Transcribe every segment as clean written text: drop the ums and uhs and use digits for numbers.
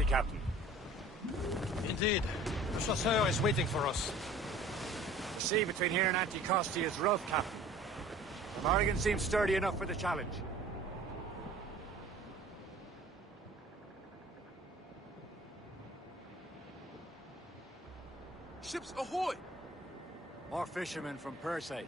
closely, Captain. Indeed. The chasseur is waiting for us. The sea between here and Anticosti is rough, Captain. Morrigan seems sturdy enough for the challenge. Ships ahoy! More fishermen from Persay.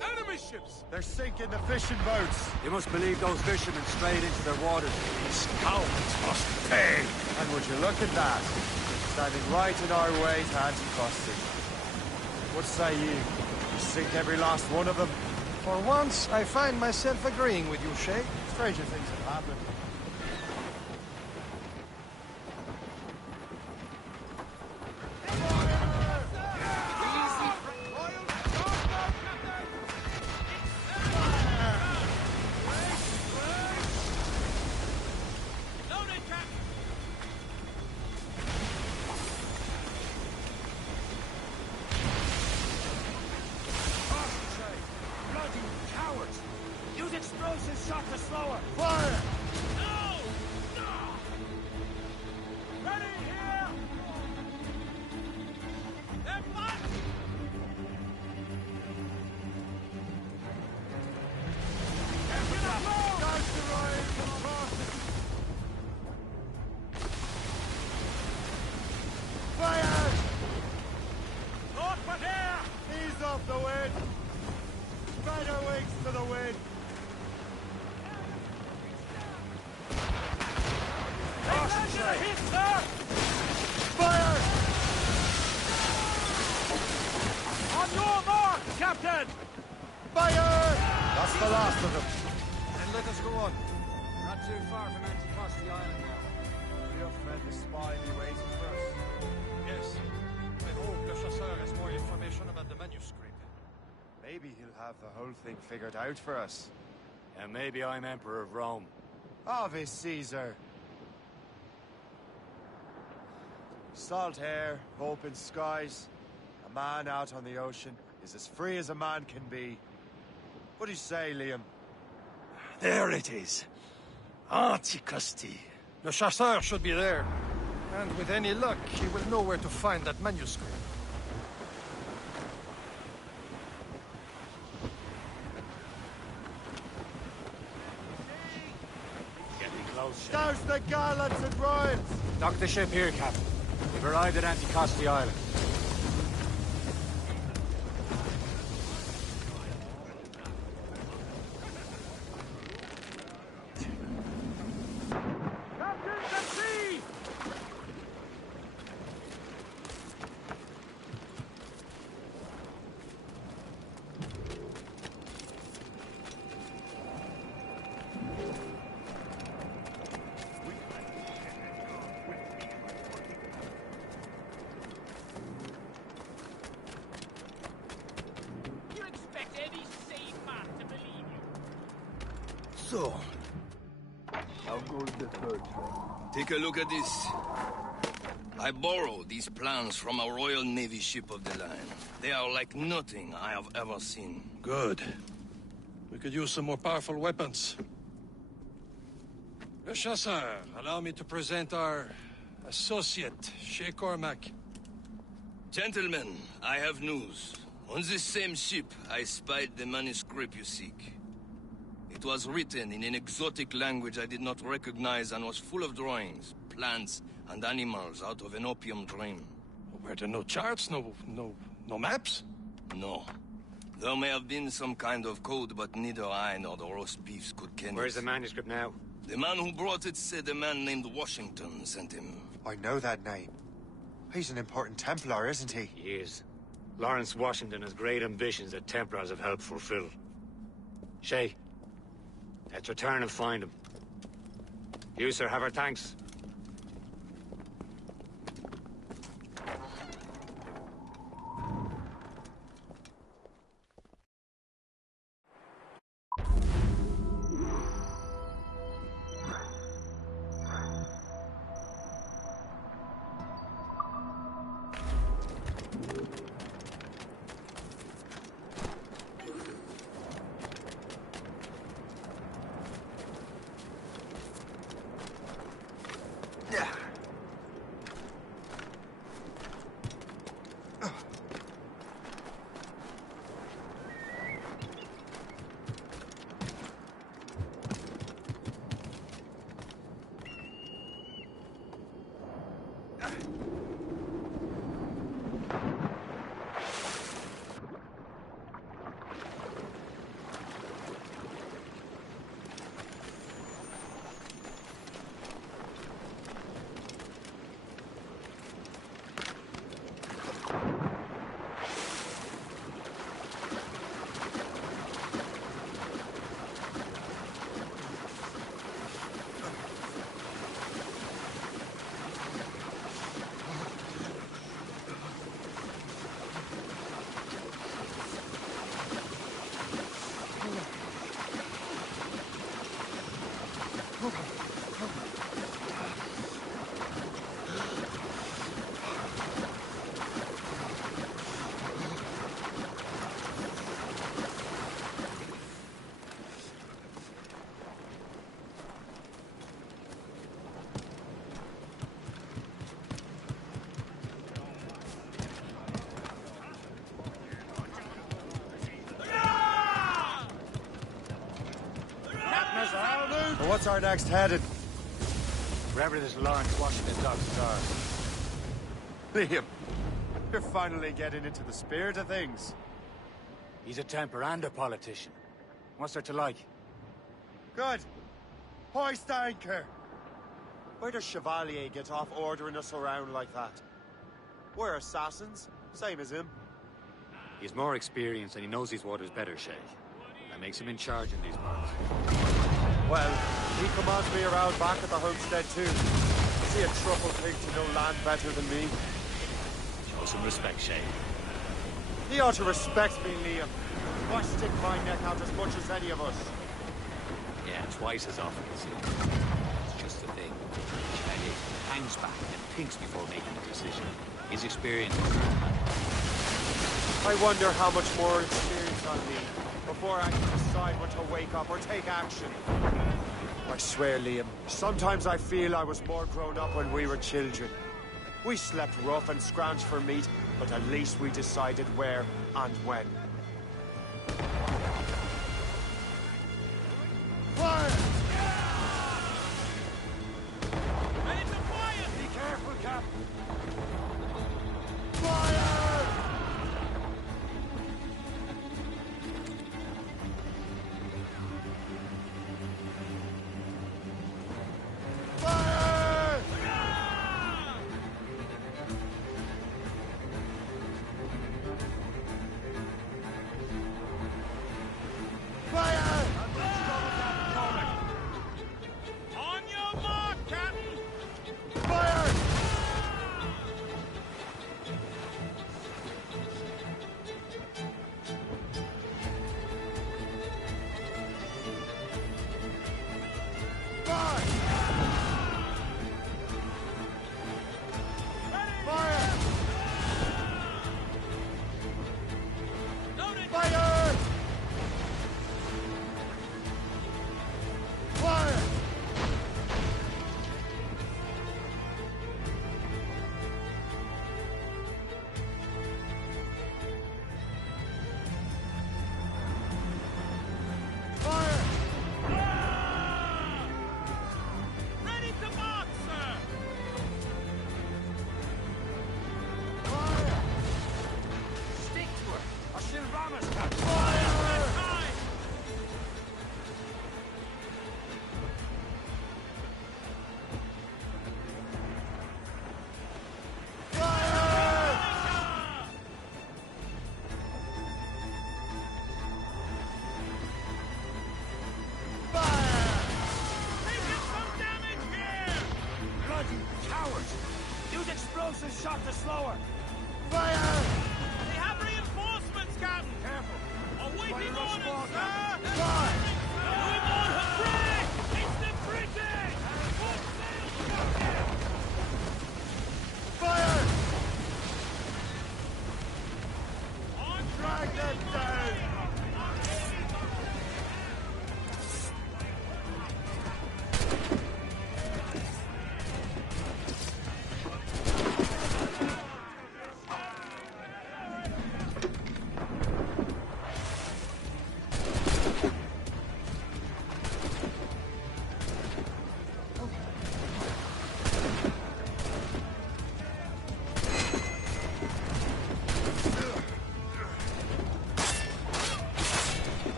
Enemy ships! They're sinking the fishing boats. You must believe those fishermen strayed into their waters. These cowards must pay! And would you look at that? Standing right in our way to Anticosti. What say you? We sink every last one of them? For once, I find myself agreeing with you, Shay. Stranger things have happened. Maybe he'll have the whole thing figured out for us. And maybe I'm Emperor of Rome. Ave Caesar. Salt air, open skies. A man out on the ocean is as free as a man can be. What do you say, Liam? There it is. Anticosti. The chasseur should be there. And with any luck, he will know where to find that manuscript. Douse the gallants and royals! Dock the ship here, Captain. We've arrived at Anticosti Island. So, how goes the third? Take a look at this. I borrowed these plans from a Royal Navy ship of the line. They are like nothing I have ever seen. good. We could use some more powerful weapons. Le Chasseur, allow me to present our associate, Shay Cormac. Gentlemen, I have news. On this same ship, I spied the manuscript you seek. It was written in an exotic language I did not recognize and was full of drawings, plants, and animals out of an opium dream. Were there no charts, no maps? No. There may have been some kind of code, but neither I nor the roast beefs could ken it. Where's the manuscript now? The man who brought it said a man named Washington sent him. I know that name. He's an important Templar, isn't he? He is. Lawrence Washington has great ambitions that Templars have helped fulfill. Shay, let's return and find him. You, sir, have our thanks. Well, what's our next headed? Wherever this Lawrence Washington dogs are. Liam, you're finally getting into the spirit of things. He's a Templar and a politician. What's there to like? Good. Hoist anchor. Where does Chevalier get off ordering us around like that? We're assassins, same as him. He's more experienced and he knows these waters better, Shay. That makes him in charge in these parts. Well, he commands me around back at the homestead too. Is he a truffle pig to know land better than me? Show some respect, Shay. He ought to respect me, Liam. Why stick my neck out as much as any of us? Yeah, twice as often as you. It's just a thing. Chevalier hangs back and thinks before making a decision. His experience is I wonder how much more experience I'll need before I can decide when to wake up or take action. I swear, Liam, sometimes I feel I was more grown up when we were children. We slept rough and scrounged for meat, but at least we decided where and when. Fire! Be careful, Cap. Fire! Fire!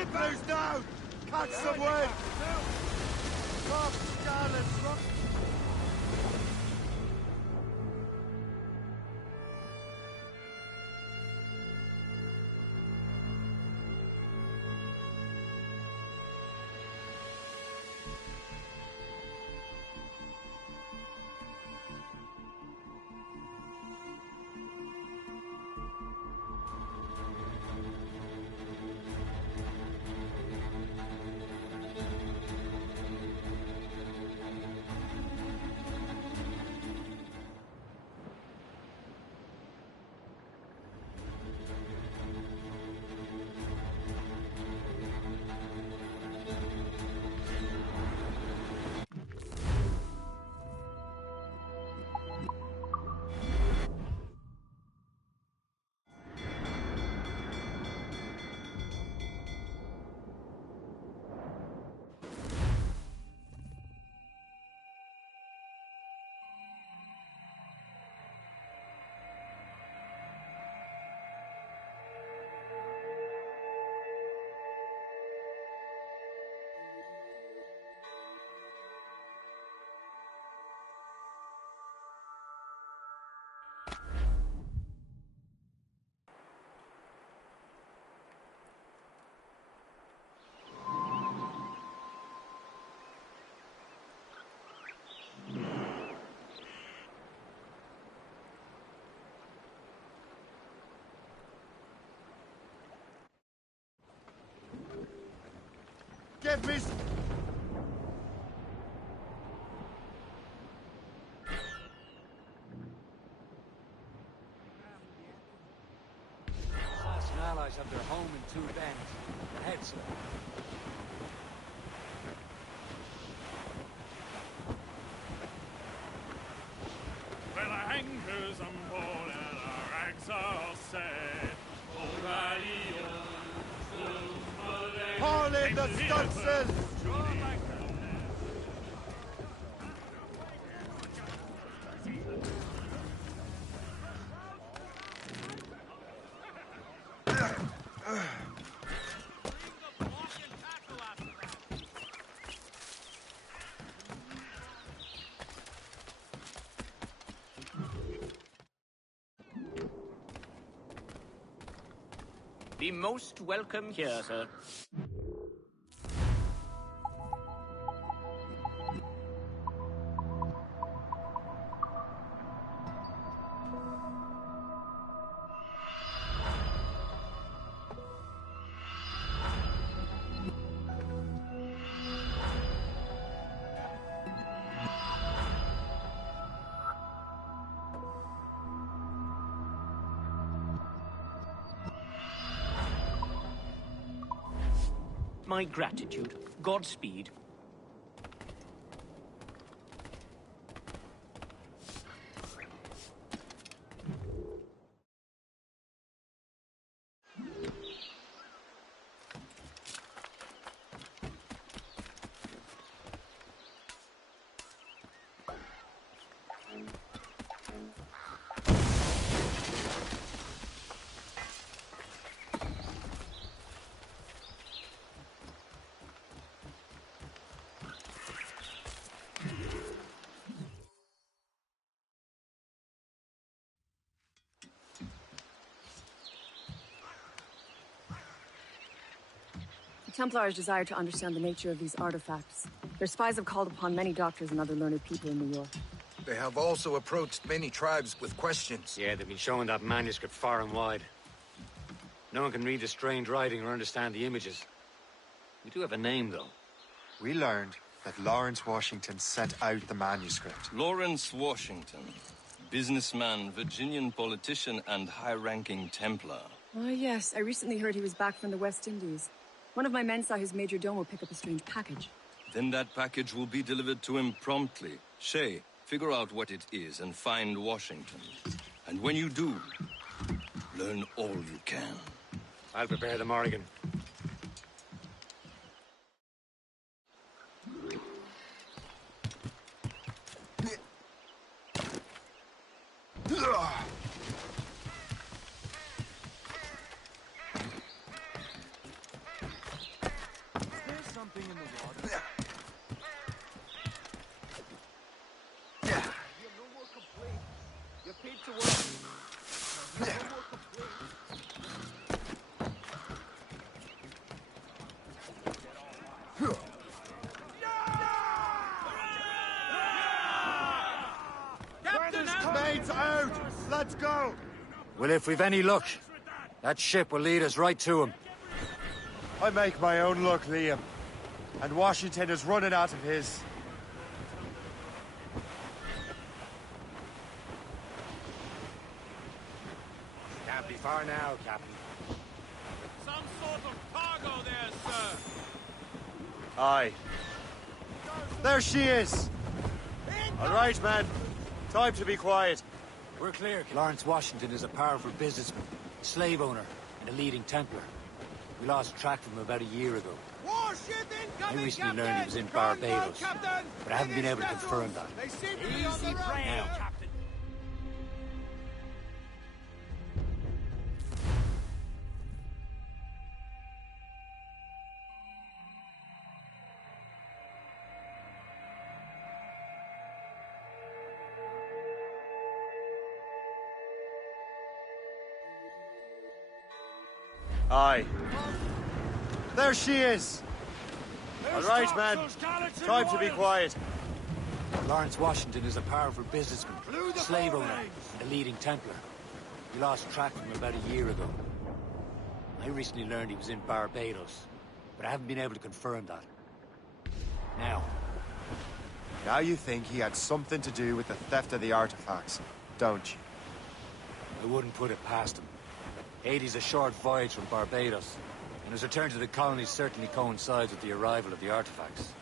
Templars now! Catch some wind! Stop, Scarlet! Give me... Assassin allies have their home in Two Bends. Ahead, sir. Well, our anchors and ball and our rags are set. Haul in the stunsail! Be most welcome here, sir. My gratitude. Godspeed. The Templars desire to understand the nature of these artifacts. Their spies have called upon many doctors and other learned people in New York. They have also approached many tribes with questions. Yeah, they've been showing that manuscript far and wide. No one can read the strange writing or understand the images. We do have a name, though. We learned that Lawrence Washington sent out the manuscript. Lawrence Washington. Businessman, Virginian politician, and high-ranking Templar. Ah, yes. I recently heard he was back from the West Indies. One of my men saw his major domo pick up a strange package. Then that package will be delivered to him promptly. Shay, figure out what it is and find Washington. And when you do, learn all you can. I'll prepare the Morrigan. You're paid to work. Mates out! Let's go! Well, if we've any luck, that ship will lead us right to him. I make my own luck, Liam. And Washington is running out of his. Can't be far now, Captain. Some sort of cargo there, sir. Aye. There she is! All right, man. Time to be quiet. We're clear. Lawrence Washington is a powerful businessman, slave owner, and a leading Templar. We lost track of him about a year ago. I recently learned he was in Barbados, but I haven't been able to confirm that. Easy prey, Captain. Aye. There she is! All right, man. Time to be quiet. Lawrence Washington is a powerful businessman, slave owner, and a leading Templar. We lost track of him about a year ago. I recently learned he was in Barbados, but I haven't been able to confirm that. Now you think he had something to do with the theft of the artifacts, don't you? I wouldn't put it past him. Haiti's a short voyage from Barbados, and his return to the colonies certainly coincides with the arrival of the artifacts.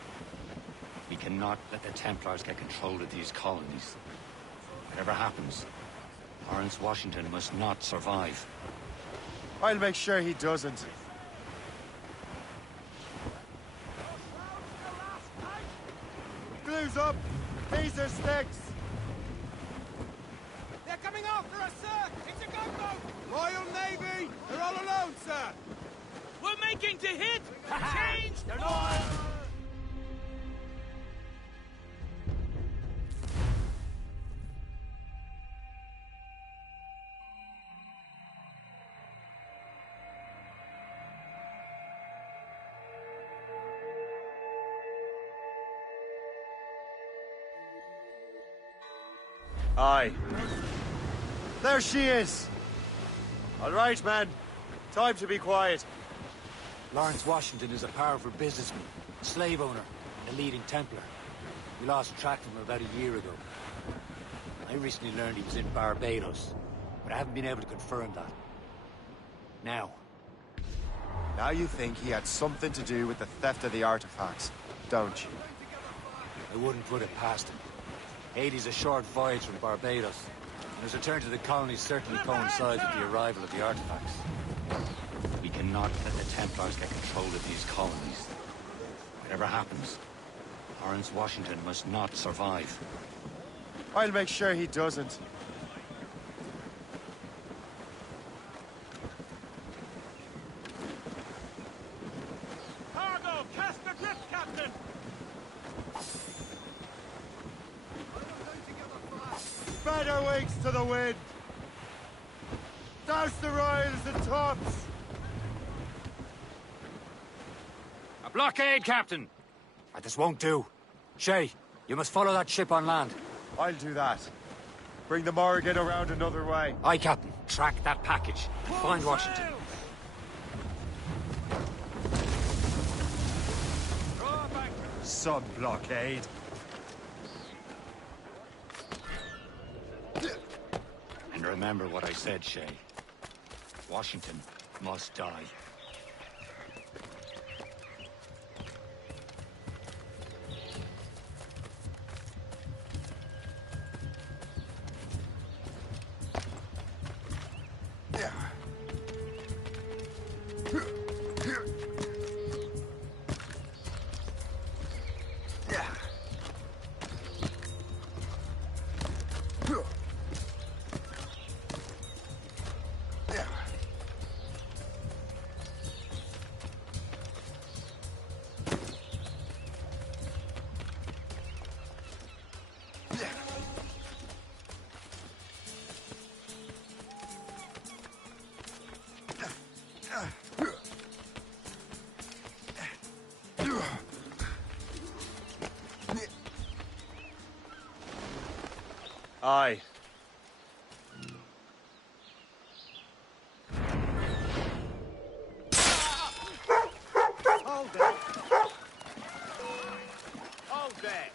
We cannot let the Templars get control of these colonies. Whatever happens, Lawrence Washington must not survive. I'll make sure he doesn't. Glue's up! These are sticks! They're coming after us, sir! It's a gunboat! Royal Navy! They're all alone, sir! We're making to hit! Change! They're not... Aye. There she is! All right, man. Time to be quiet. Lawrence Washington is a powerful businessman, slave owner, and a leading Templar. We lost track of him about a year ago. I recently learned he was in Barbados, but I haven't been able to confirm that. Now you think he had something to do with the theft of the artifacts, don't you? I wouldn't put it past him. Haiti's a short voyage from Barbados, and his return to the colonies certainly coincides with the arrival of the artifacts. We cannot let the Templars get control of these colonies. Whatever happens, Lawrence Washington must not survive. I'll make sure he doesn't. Cargo! Cast adrift, Captain! Spread our wings to the wind! Douse the royals and tops! A blockade, Captain! This won't do. Shay, you must follow that ship on land. I'll do that. Bring the Morrigan around another way. Aye, Captain. Track that package. Find Washington. Some blockade. And remember what I said, Shay. Washington must die. Aye. Hold there. Hold there.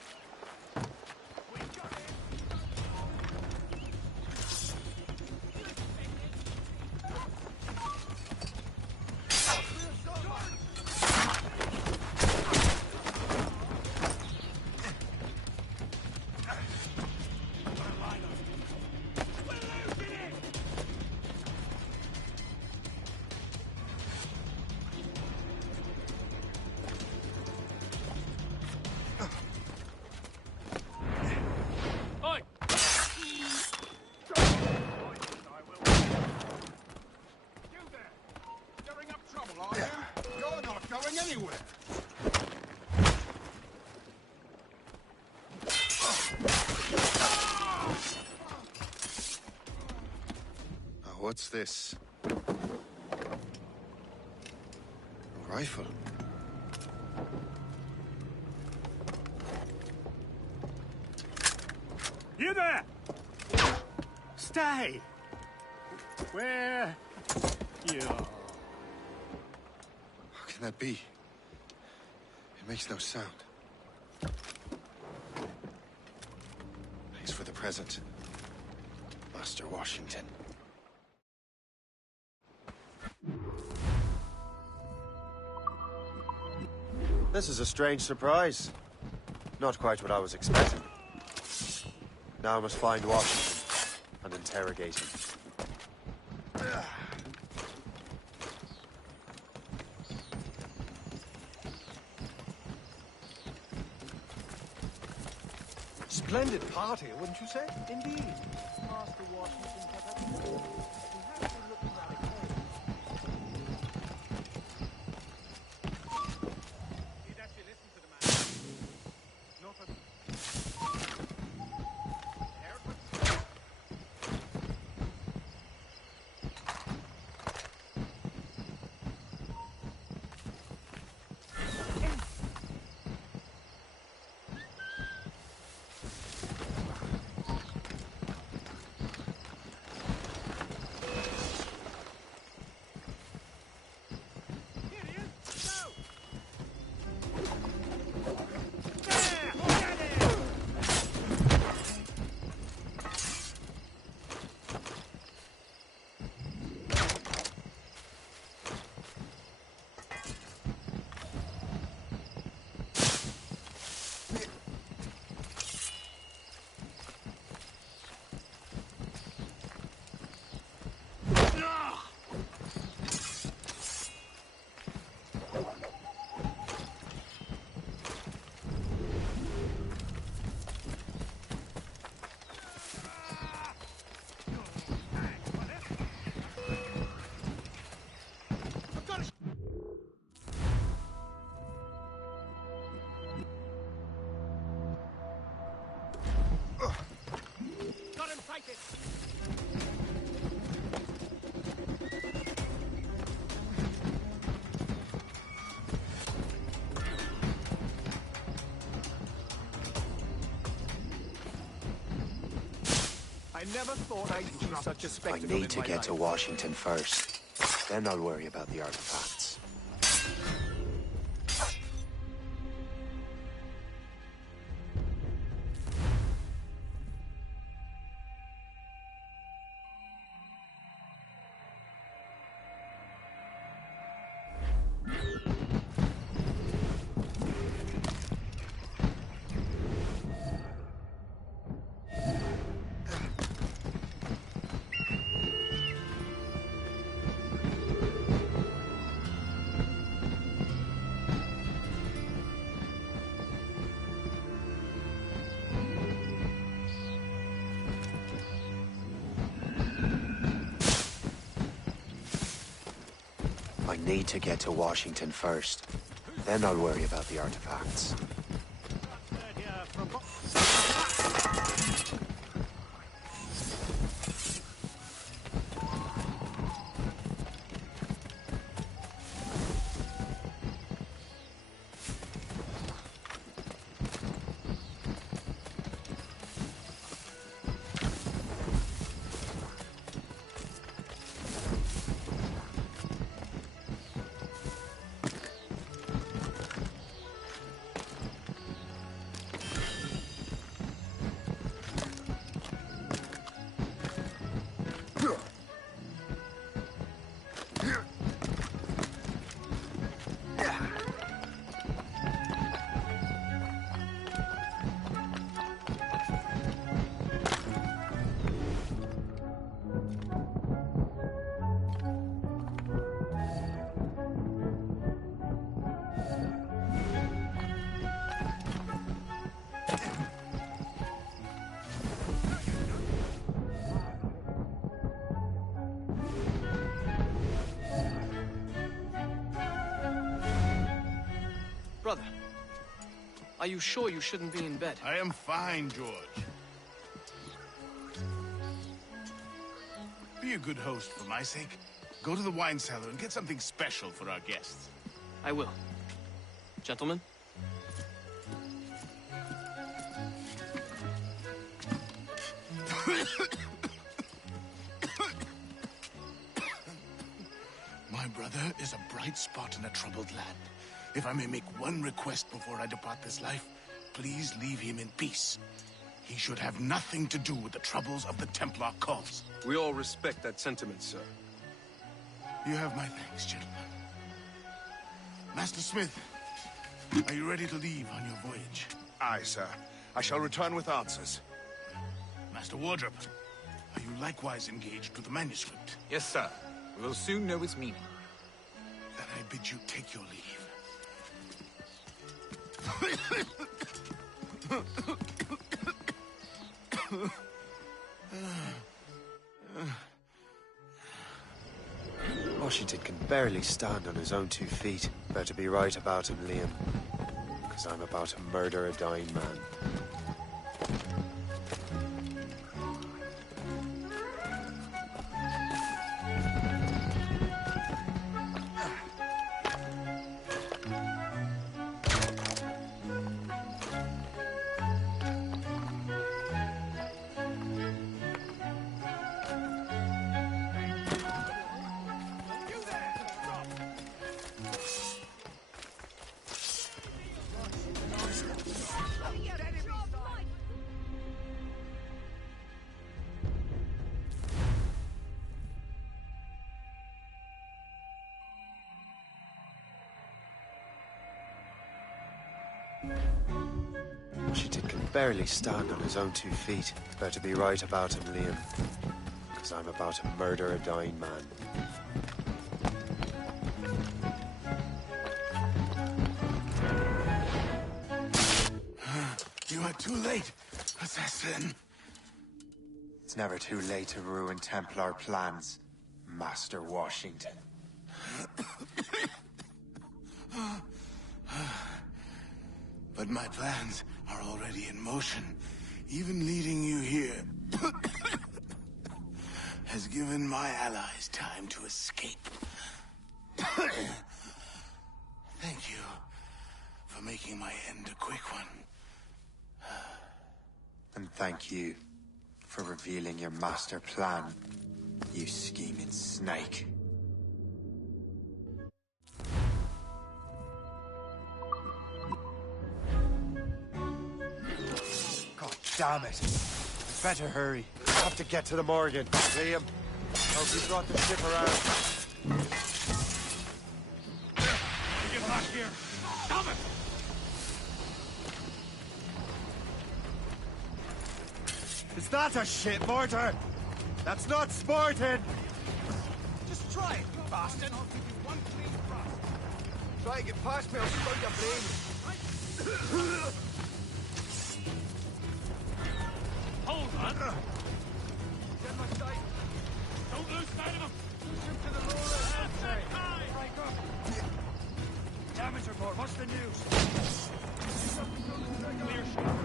What's this? A rifle. You there! Stay! Where you are. How can that be? It makes no sound. Thanks for the present, Master Washington. This is a strange surprise. Not quite what I was expecting. Now I must find Washington and interrogate him. Splendid party, wouldn't you say? Indeed. Master Washington kept up. He has been looking rather cold. You'd actually listen to the man. Not a... I never thought I'd see such a I spectacle need to get to Washington first. Then I'll worry about the artifacts. I need to get to Washington first. Then I'll worry about the artifacts. Are you sure you shouldn't be in bed? I am fine, George. Be a good host for my sake. Go to the wine cellar and get something special for our guests. I will. Gentlemen? My brother is a bright spot in a troubled land. If I may make one request before I depart this life, please leave him in peace. He should have nothing to do with the troubles of the Templar cause. We all respect that sentiment, sir. You have my thanks, gentlemen. Master Smith, are you ready to leave on your voyage? Aye, sir. I shall return with answers. Master Wardrop, are you likewise engaged with the manuscript? Yes, sir. We will soon know its meaning. Then I bid you take your leave. Washington can barely stand on his own 2 feet. Better be right about him, Liam. Because I'm about to murder a dying man. Washington can barely stand on his own 2 feet. Better be right about him, Liam. Because I'm about to murder a dying man. You are too late, assassin. It's never too late to ruin Templar plans, Master Washington. But my plans are already in motion. Even leading you here has given my allies time to escape. Thank you for making my end a quick one. And thank you for revealing your master plan, you scheming snake. God damn it. Better hurry. I have to get to the Morgan. Liam, hope you brought the ship around. Get back here! Stop it! Is that a ship, Mortar? That's not sporting! Just try it, you bastard! I'll give you one clean thrust. Try and get past me, I'll blow your brains. Hold on! Get my sight. Don't lose sight of him! Push him to the lower outside. Break up. Damage report, what's the news? Clear shot.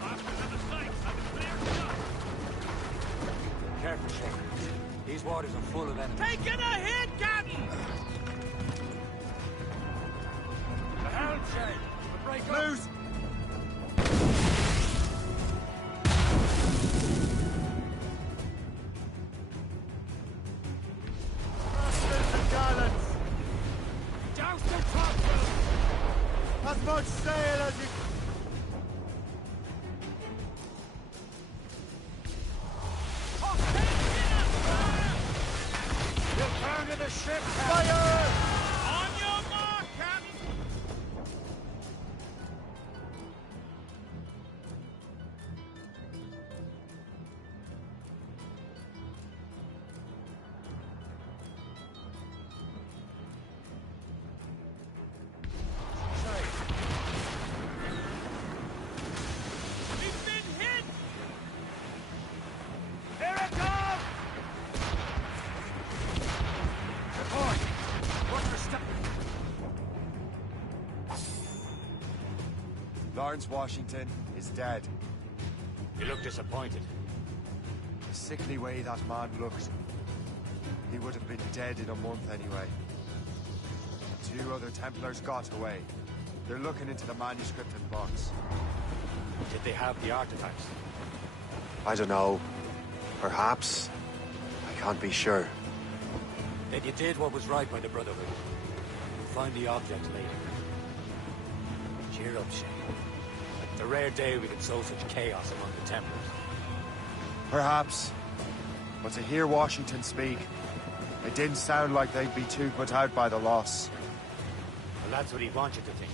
Bastards in the sights have been cleared shot. Careful, Shane. These waters are full of enemies. Taking a hit, Captain! The helm, Shane. Break up. Loose! Masters and gallants! Douse the topsail! As much sail as you... Return to the ship, Fire! On your mark, Captain! He's been hit! Here it comes! Report! Barnes Washington is dead. You look disappointed. The sickly way that man looks. He would have been dead in a month anyway. 2 other Templars got away. They're looking into the manuscript and box. Did they have the artifacts? I don't know. Perhaps. I can't be sure. Then you did what was right by the Brotherhood. We'll find the object later. Cheer up, Shane. It's a rare day we can sow such chaos among the Templars. Perhaps. But to hear Washington speak, it didn't sound like they'd be too put out by the loss. Well, that's what he wants you to think.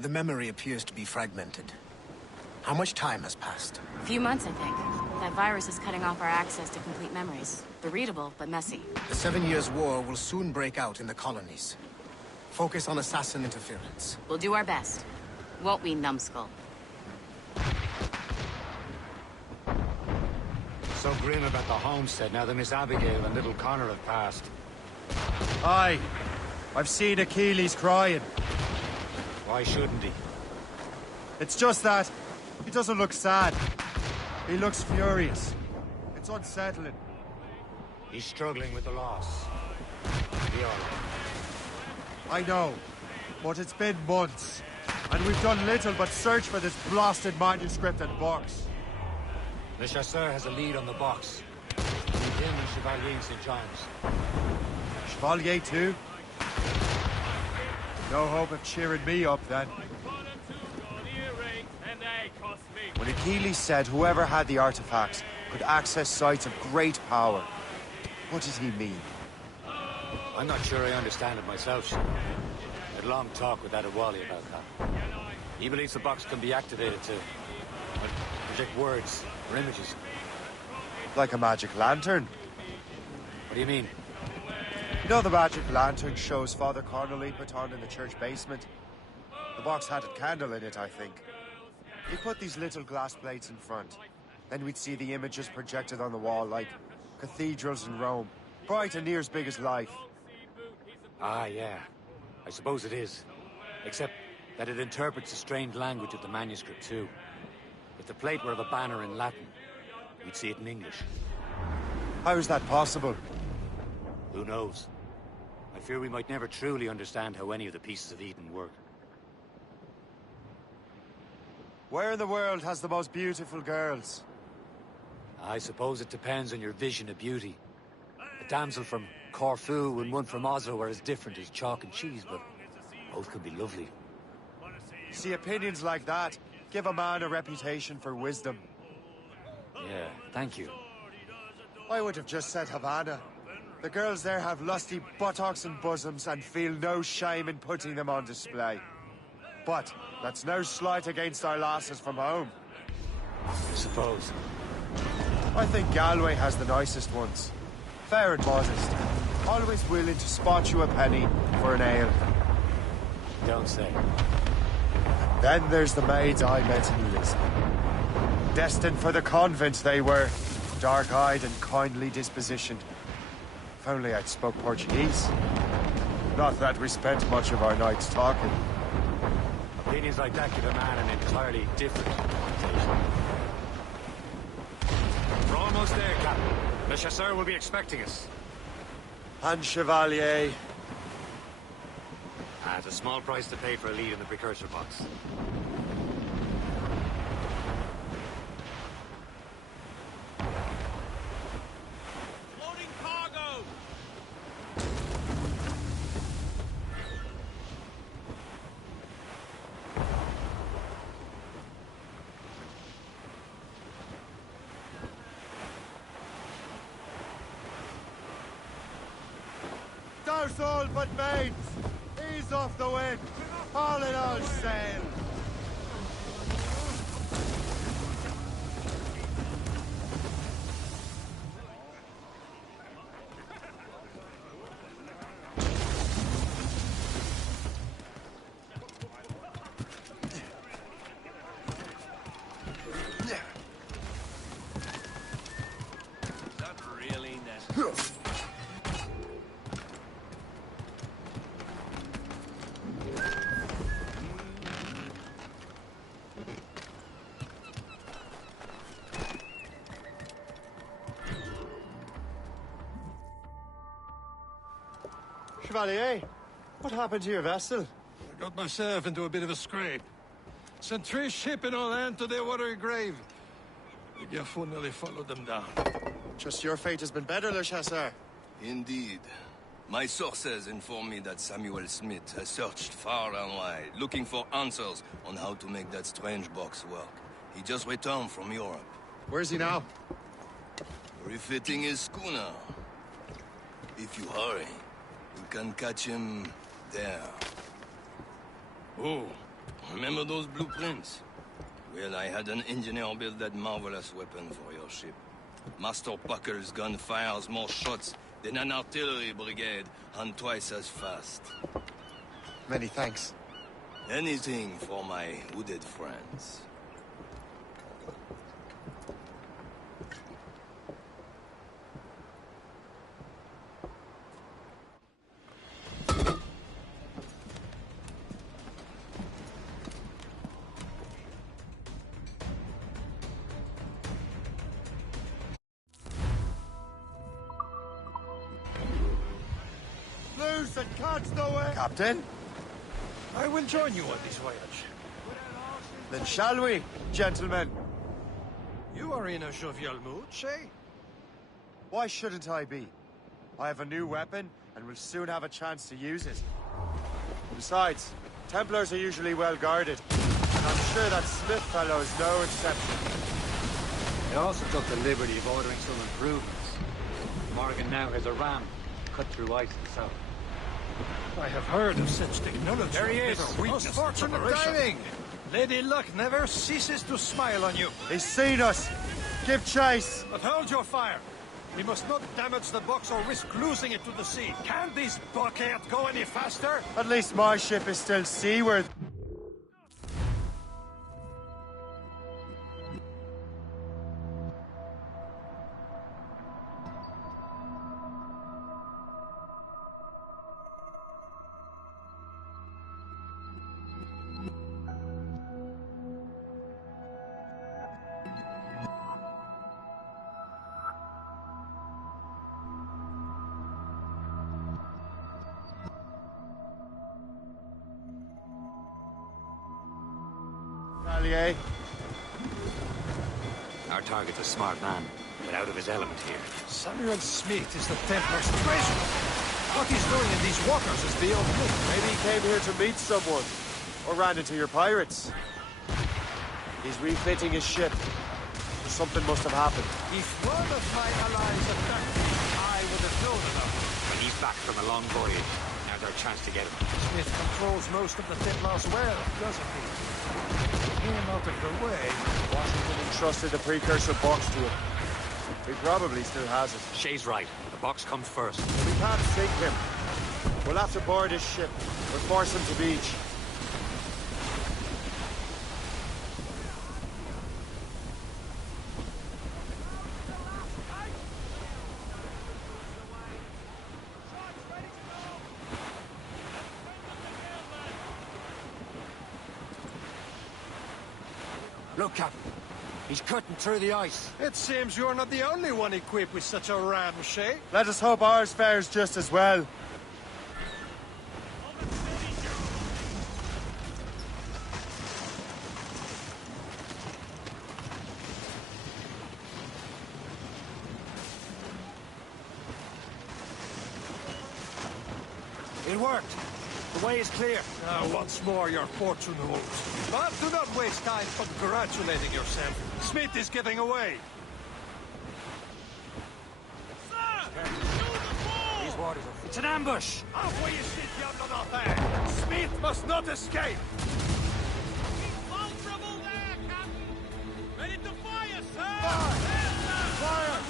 The memory appears to be fragmented. How much time has passed? A few months, I think. That virus is cutting off our access to complete memories. They're readable, but messy. The 7 Years' War will soon break out in the colonies. Focus on assassin interference. We'll do our best. Won't we, numbskull? So grim about the homestead now that Miss Abigail and little Connor have passed. Aye. I've seen Achilles crying. Why shouldn't he? It's just that he doesn't look sad. He looks furious. It's unsettling. He's struggling with the loss. Be all right. I know, but it's been months, and we've done little but search for this blasted manuscript and box. Le Chasseur has a lead on the box. Leave him and Chevalier in St. John's. Chevalier too? No hope of cheering me up, then. When Achilles said whoever had the artifacts could access sites of great power, what did he mean? I'm not sure I understand it myself, Sean. I had a long talk with Adewale about that. He believes the box can be activated to project words or images. Like a magic lantern? What do you mean? You know the magic lantern shows Father Connolly put on in the church basement? The box had a candle in it, I think. He put these little glass plates in front. Then we'd see the images projected on the wall like cathedrals in Rome. Bright and near as big as life. Ah, yeah. I suppose it is. Except that it interprets the strange language of the manuscript, too. If the plate were of a banner in Latin, we'd see it in English. How is that possible? Who knows? I fear we might never truly understand how any of the pieces of Eden work. Where in the world has the most beautiful girls? I suppose it depends on your vision of beauty. A damsel from Corfu and one from Oslo are as different as chalk and cheese, but both could be lovely. See, opinions like that give a man a reputation for wisdom. Yeah, thank you. I would have just said Havana. The girls there have lusty buttocks and bosoms and feel no shame in putting them on display. But that's no slight against our lasses from home. I suppose. I think Galway has the nicest ones. Fair and modest. Always willing to spot you a penny for an ale. Don't say. Then there's the maids I met in Lisbon. Destined for the convent they were. Dark-eyed and kindly dispositioned. If only I'd spoke Portuguese. Not that we spent much of our nights talking. Opinions like that give a man an entirely different reputation. We're almost there, Captain. Le Chasseur will be expecting us. And Chevalier. It's a small price to pay for a lead in the precursor box. Loading cargo! Douse all but mates! Ease off the wind! All in all sail! Is that really necessary? Chevalier, what happened to your vessel? I got myself into a bit of a scrape. Sent 3 shipping on land to their watery grave. The Gaffo nearly followed them down. Just your fate has been better, Le Chasseur. Indeed. My sources inform me that Samuel Smith has searched far and wide, looking for answers on how to make that strange box work. He just returned from Europe. Where's he now? Refitting his schooner. If you hurry, you can catch him there. Oh, remember those blueprints? Well, I had an engineer build that marvelous weapon for your ship. Master Puckle's gun fires more shots than an artillery brigade, and twice as fast. Many thanks. Anything for my wounded friends. Loose and catch the wind! Captain? I will join you on this voyage. Then shall we, gentlemen? You are in a jovial mood, Shay? Why shouldn't I be? I have a new weapon, and will soon have a chance to use it. Besides, Templars are usually well guarded, and I'm sure that Smith fellow is no exception. They also took the liberty of ordering some improvements. Morgan now has a ram cut through ice and south. I have heard of such technology. There he is. Most fortunate diving! Lady Luck never ceases to smile on you. He's seen us! Give chase! But hold your fire. We must not damage the box or risk losing it to the sea. Can this bucket go any faster? At least my ship is still seaworthy. Chevalier. Our target's a smart man, but out of his element here. Samuel Smith is the Templar's treasure. What he's doing in these waters is beyond me. Maybe he came here to meet someone, or ran into your pirates. He's refitting his ship. Something must have happened. If one of my allies attacked me, I would have known about it. But he's back from a long voyage. Now's our chance to get him. Smith controls most of the Templars well, doesn't he? Him out of the way. Washington entrusted the precursor box to him. He probably still has it. Shay's right. The box comes first. We can't sink him. We'll have to board his ship or force him to beach. Look, Captain. He's cutting through the ice. It seems you're not the only one equipped with such a ramshape. Let us hope ours fares just as well. It worked. The way is clear. Now, once more, your fortune holds. But do not waste time congratulating yourself. Smith is giving away. These waters are... It's an ambush! Off where you sit, yonder not there! Smith must not escape! Vulnerable there, Captain! Ready to fire, sir! Fire!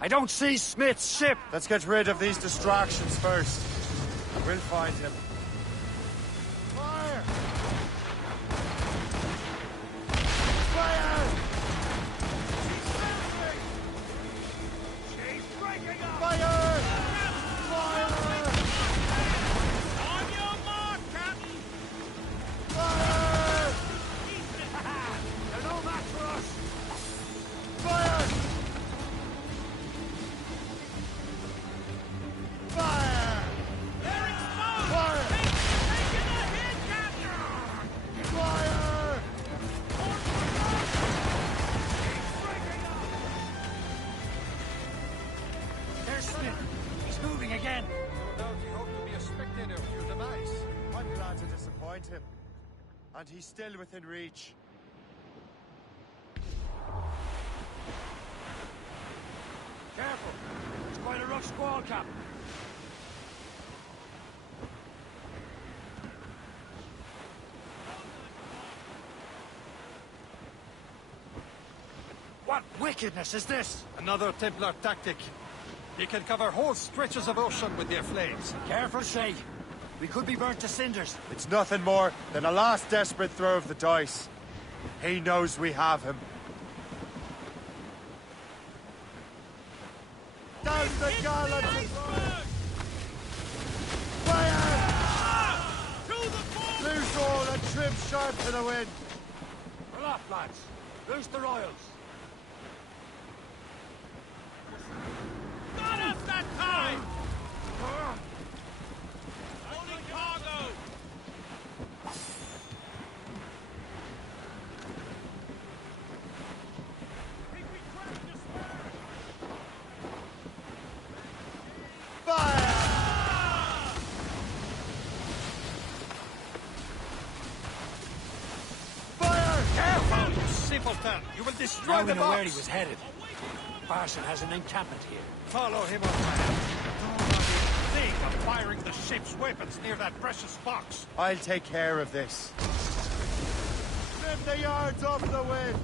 I don't see Smith's ship! Let's get rid of these distractions first. We'll find him. Fire! Fire! She's breaking up! Fire! Fire! On your mark, Captain! Fire! They're no match for us! Fire! Fire! They're exposed! Fire! Taking a hit, Captain! Fire! There's Smith. He's moving again. No doubt he hoped to be a spectator of your demise. I'm glad to disappoint him. And he's still within reach. Careful. It's quite a rough squall, Captain. What wickedness is this? Another Templar tactic. They can cover whole stretches of ocean with their flames. Careful, Shay. We could be burnt to cinders. It's nothing more than a last desperate throw of the dice. He knows we have him. Down the gallant! Fire! Loose all and trim sharp to the wind. We're off, lads. Loose the royals. Got us that time! Holding cargo! Fire! Fire! Careful, you simpleton! You will destroy Now the we know where he box! was headed. Parson has an encampment here. Follow him on land. Do not even think of firing the ship's weapons near that precious box. I'll take care of this. Trim the yards off the wind.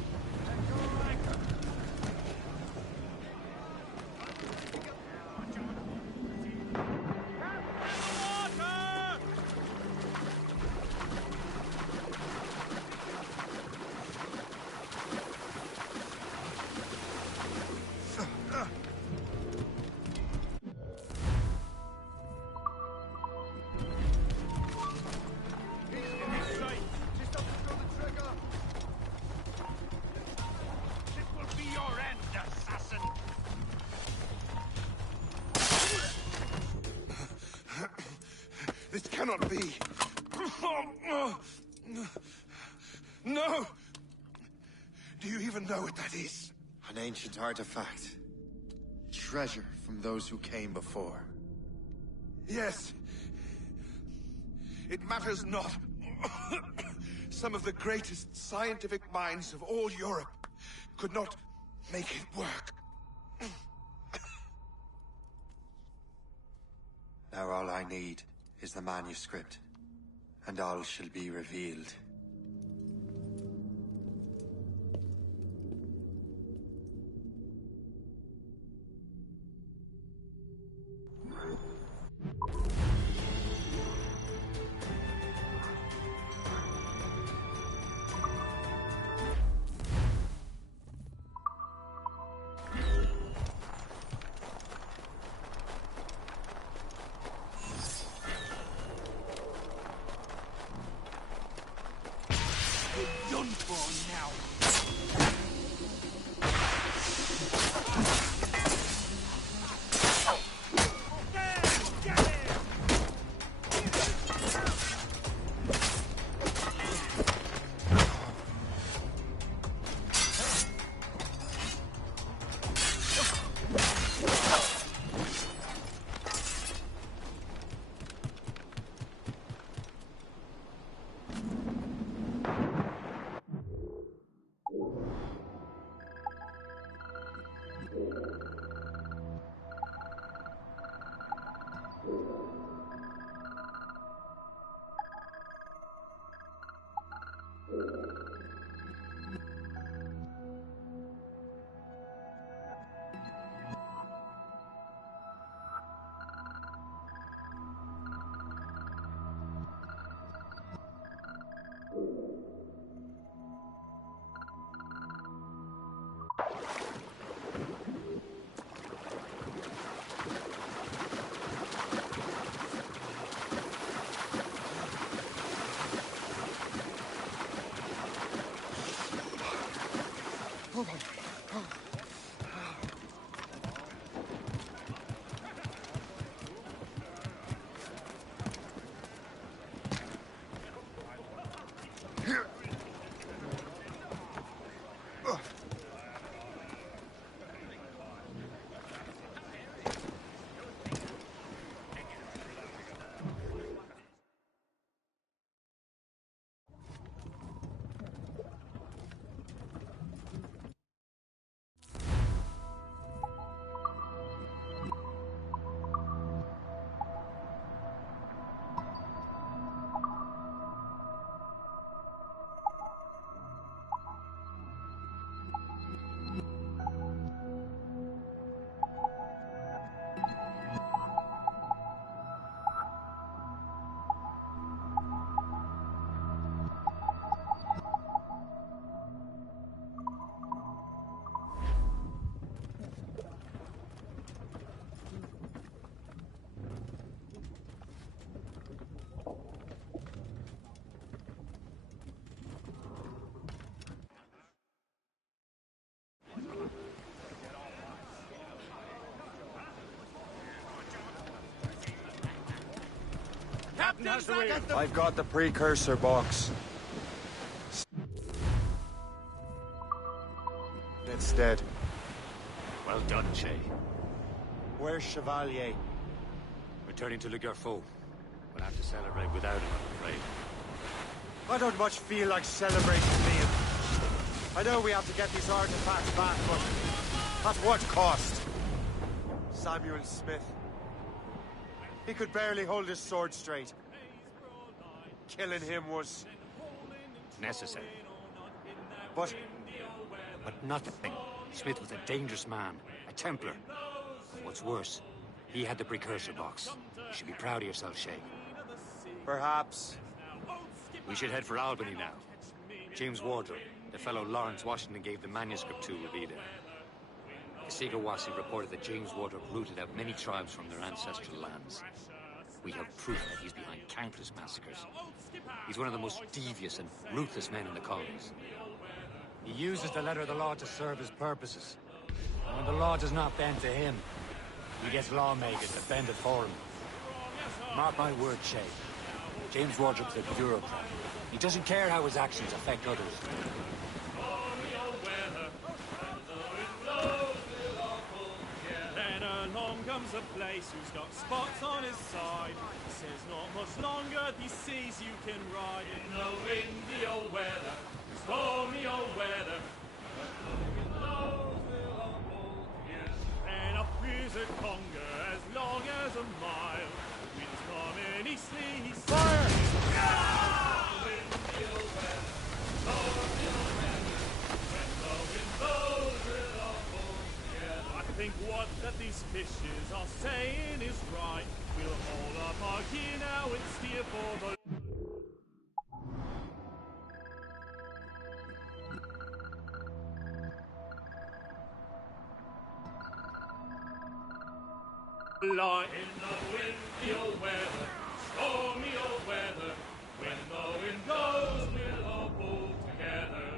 cannot be. No! Do you even know what that is? An ancient artifact. Treasure from those who came before. Yes. It matters not. Some of the greatest scientific minds of all Europe could not make it work. Now all I need is the manuscript, and all shall be revealed. Done for now. I've got the precursor box. It's dead. Well done, Shay. Where's Chevalier? Returning to Le Gerfaut. We'll have to celebrate without him, I'm afraid. I don't much feel like celebrating, Liam. I know we have to get these artifacts back, but at what cost? Samuel Smith. He could barely hold his sword straight. Killing him was... necessary. But... nothing. Smith was a dangerous man, a Templar. What's worse, he had the precursor box. You should be proud of yourself, Shay. Perhaps. We should head for Albany now. James Wardrop, the fellow Lawrence Washington gave the manuscript to, will be there. Kasigawasi reported that James Wardrop rooted out many tribes from their ancestral lands. We have proof that he's behind countless massacres. He's one of the most devious and ruthless men in the colonies. He uses the letter of the law to serve his purposes. And when the law does not bend to him, he gets lawmakers to bend it for him. Mark my word, Shay. James Wardrop's a bureaucrat. He doesn't care how his actions affect others. Then along comes a place who's got spots on his side. He says not much longer these seas you can ride. In the windy old weather, stormy old weather. And up is a conger as long as a mile. Winds coming easterly, fire! I think what that these fishes are saying is right. We'll hold up our gear now and steer for the light. In the windy old weather, stormy old weather, when the wind blows, we'll all pull together.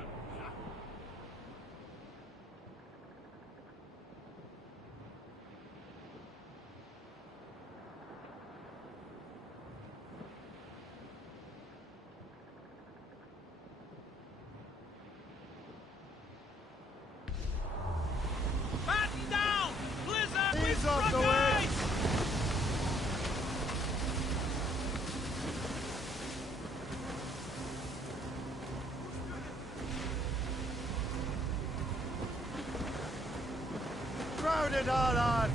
Batten down! Blizzard! Ease off the way! Crowded all on!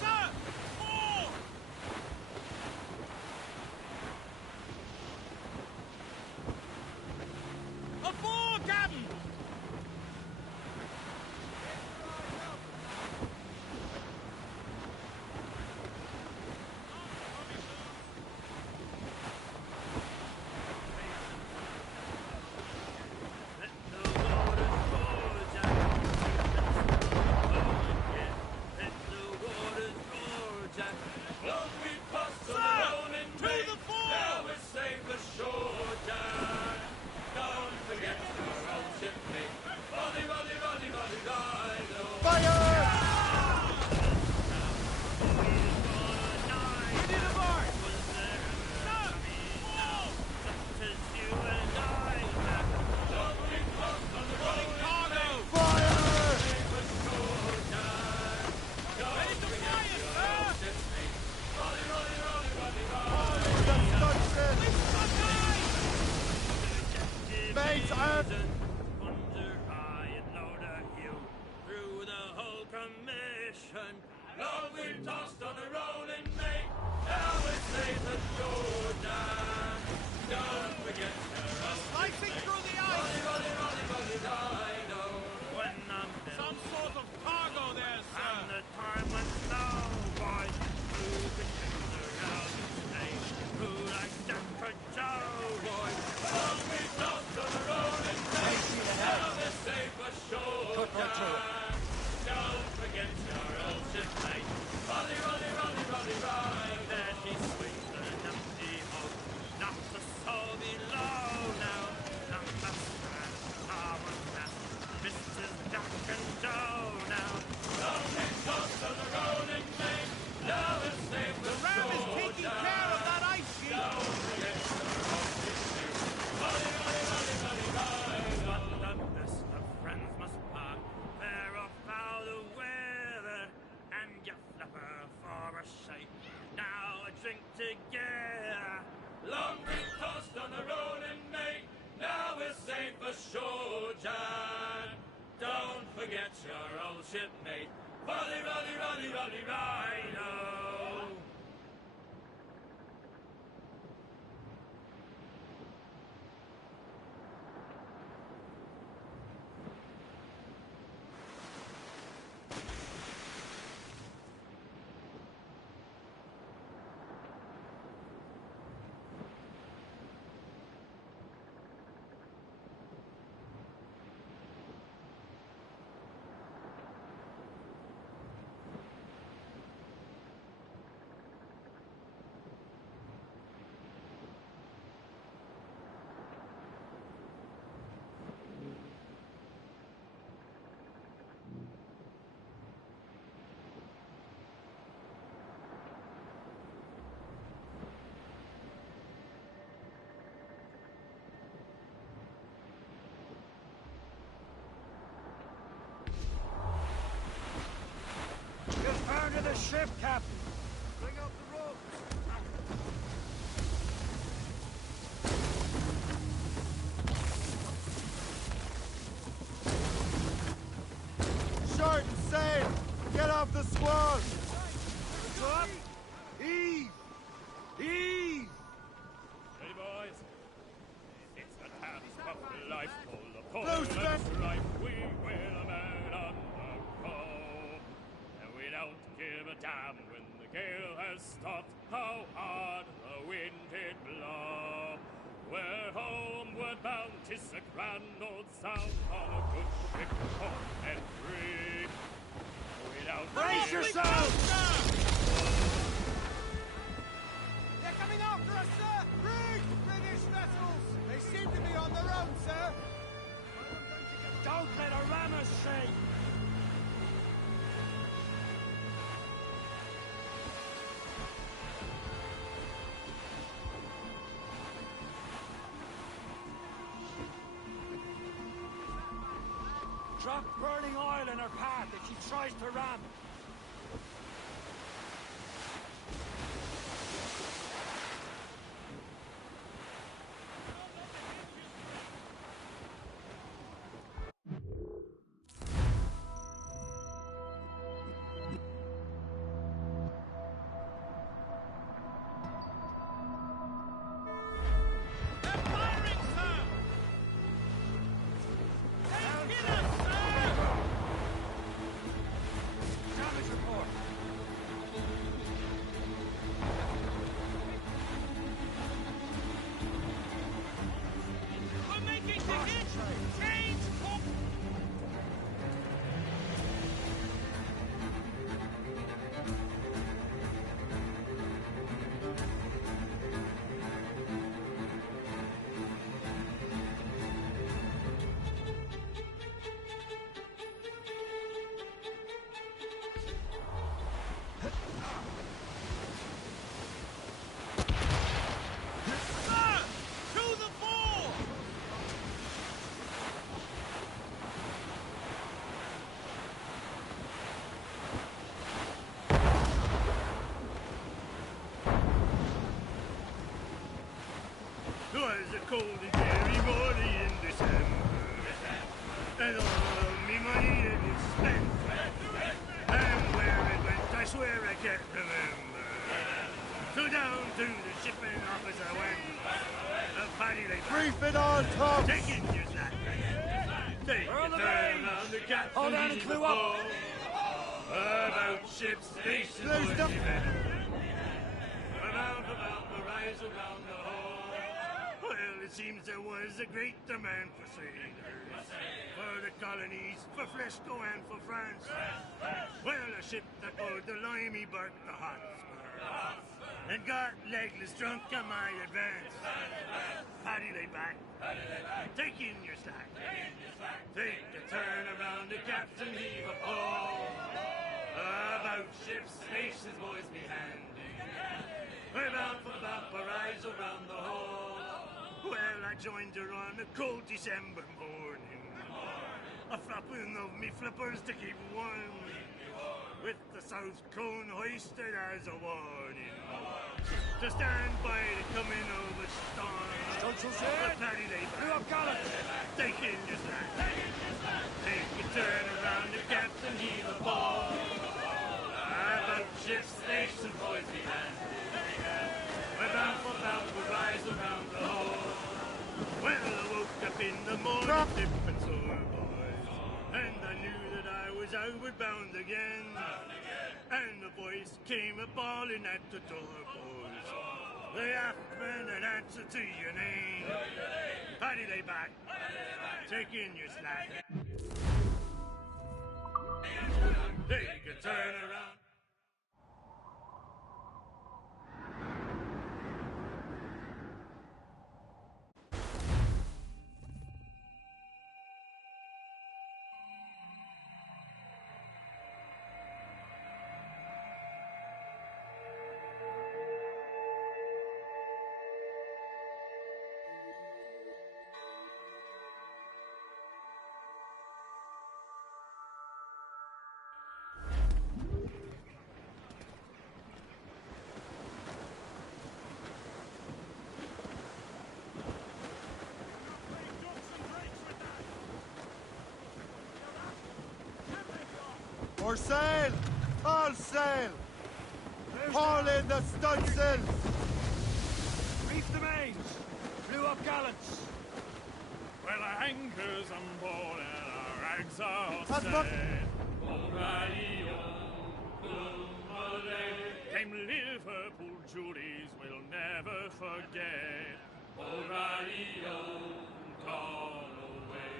Sir! More! Aboard, Captain! Mates, Plunger high and loader you through the whole commission. Long we tossed on the rolling main, now we're safe at Jordan. Don't forget slicing through the ice. When some sort of cargo there, sir. And the time went slow, boys. Who can take the round stage? Who like Jack for Joe, boys? Long we tossed on the rolling main, now we're safe at Jordan. Don't forget your old shipmate. Rolly, rolly, rolly, rolly, rolly. There she swings an empty hope. Not the soul below now. Not the strand, our nest. Mrs. Jack and Joe now. Lonely tossed on the rolling main. Now it's safe for the ram is taking care of that ice sheet. Don't forget your old shipmate. Rolly, rolly, rolly, rolly, rolly. But the best of friends must part. Fair or foul the weather, and you flapper for a shake. Now a drink together. Long we tossed on the rolling main. Now we're safe for shore, John. Don't forget your old shipmate. Rolly, rolly, rolly, rolly, rhino. ship, Captain! Bring out the ropes! Short and sail! Get off the squall! What's up? Heave! Heave! Ready, boys? It's the task of life, full of toil Close and back. strife. We will man undergo. And we don't give a damn when the gale has stopped, how hard the wind did blow. We're homeward bound, 'tis a grand old sound on a good ship, home and free. We don't Brace give a yourselves! They're coming after us, sir! Brig! British vessels! They seem to be on their own, sir! Don't let a rammer shake! Drop burning oil in her path if she tries to ram. Was a cold and dreary morning in December, and all me money had been spent, and where it went I swear I can't remember. So down to the shipping office I went, a party like Brief it on top! taking your slack. Take a turn around the captain, Hold on and he's clue a up. fool. About ship's station, Close boys, down. be better. About the rise around the hole. Well, it seems there was a great demand for sailors, for the colonies, for Fresco and for France. Well, a ship that bore the limey barked the Hotspur, and got legless drunk on my advance. Paddy lay back, take in your slack, take a turn around the captain, heave a pole. About ship's stations, boys, be handy. We're bound for Valparaiso round the hole. Well, I joined her on a cold December morning, a flapping of me flippers to keep warm, with the south cone hoisted as a warning, to stand by the coming of a storm. Stunsail said, Paddy lay you back, have got it! take in your slack, take a turn around the captain, heave a ball. About ship's station, boys, be handy. We're bound for Valparaiso around the hole. Well, I woke up in the morning, stiff and sore, boys, and I knew that I was outward bound again. And the voice came a-bawling at the door, boys. The aftman an answer to your name. Paddy lay back, take in your slack. Take a turn around. For sail! All sail! Haul in the stunsails! Reef the mains! Blew up gallants! Well, our anchors on board and our rags are set. Came Liverpool Julies we'll never forget. O'Reilly, gone away.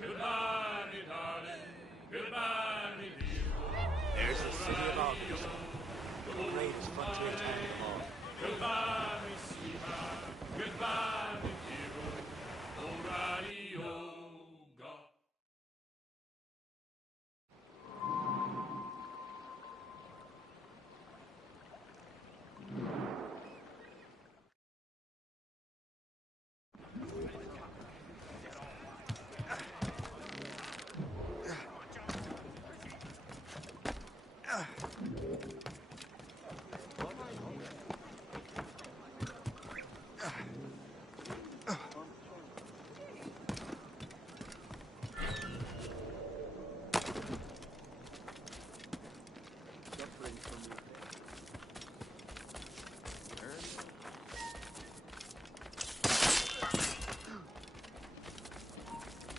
Goodbye, me darling. Goodbye, me dear. There's the city of Albany, the greatest frontier town of all. Goodbye, me sweetheart. Goodbye, me hero. O'Reilly, gone.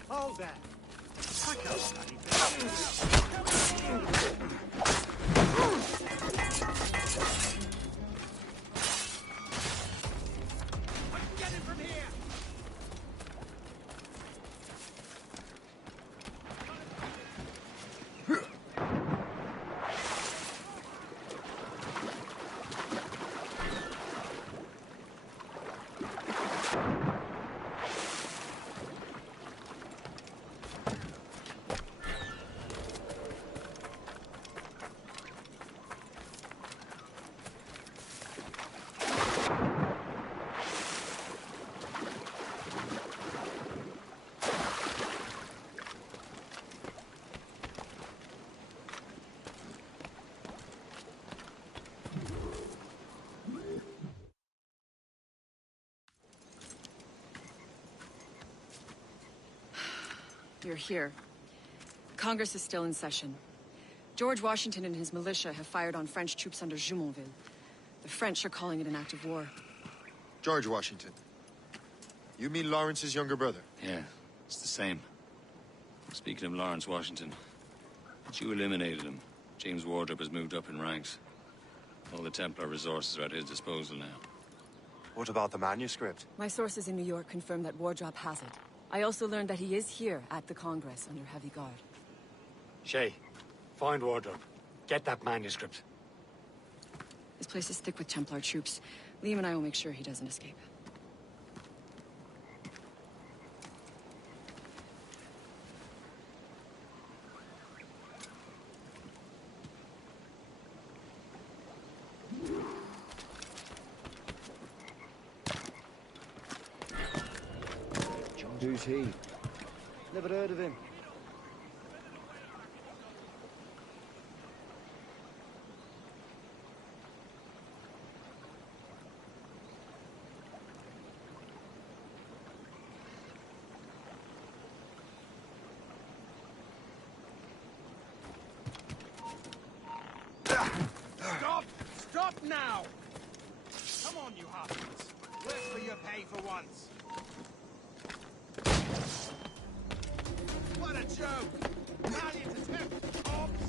Hold that. I can't study this. I can get him from here. You're here. Congress is still in session. George Washington and his militia have fired on French troops under Jumonville. The French are calling it an act of war. George Washington. You mean Lawrence's younger brother? Yeah, it's the same. Speaking of Lawrence Washington, but you eliminated him. James Wardrop has moved up in ranks. All the Templar resources are at his disposal now. What about the manuscript? My sources in New York confirm that Wardrop has it. I also learned that he is here at the Congress under heavy guard. Shay, find Wardrop. Get that manuscript. This place is thick with Templar troops. Liam and I will make sure he doesn't escape. Who's he? Never heard of him. Stop! Stop now! Come on, you harpies. Work for your pay for once. What a joke! Valiant attempt, Hobbs!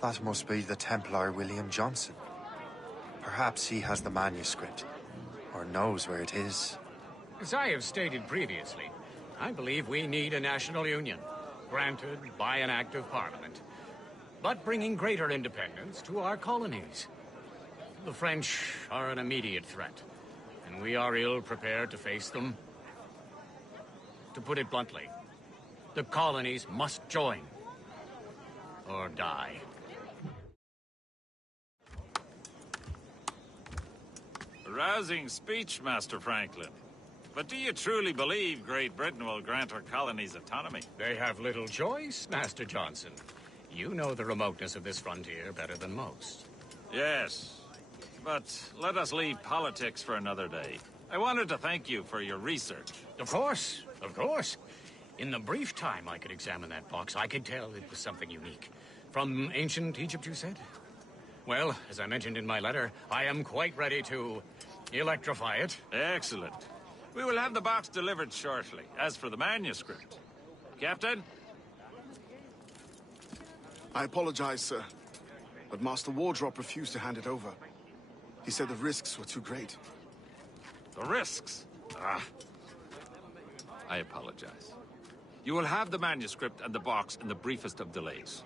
That must be the Templar William Johnson. Perhaps he has the manuscript, or knows where it is. As I have stated previously, I believe we need a national union, granted by an act of parliament, but bringing greater independence to our colonies. The French are an immediate threat, and we are ill prepared to face them. To put it bluntly, the colonies must join, or die. A rousing speech, Master Franklin. But do you truly believe Great Britain will grant her colonies autonomy? They have little choice, Master Johnson. You know the remoteness of this frontier better than most. Yes, but let us leave politics for another day. I wanted to thank you for your research. Of course, of course. In the brief time I could examine that box, I could tell it was something unique. From ancient Egypt, you said? Well, as I mentioned in my letter, I am quite ready to electrify it. Excellent. We will have the box delivered shortly. As for the manuscript... Captain? I apologize, sir. But Master Wardrop refused to hand it over. He said the risks were too great. The risks? Ah. I apologize. You will have the manuscript and the box in the briefest of delays.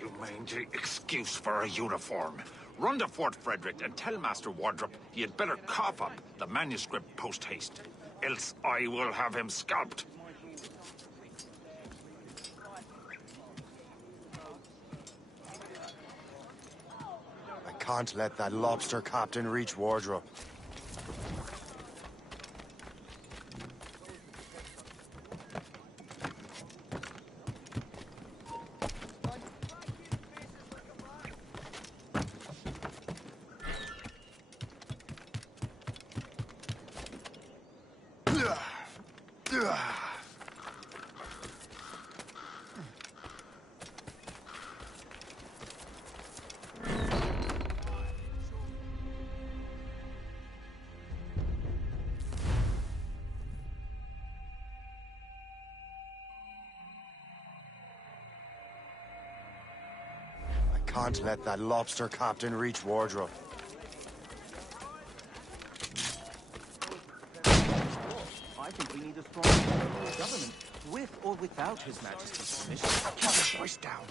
You mangy excuse for a uniform. Run to Fort Frederick and tell Master Wardrop he had better cough up the manuscript post-haste. Else I will have him scalped. I can't let that lobster captain reach Wardrop. Can't let that lobster captain reach Wardrop. I think we need a strong government, with or without His Majesty's permission. Keep your voice down.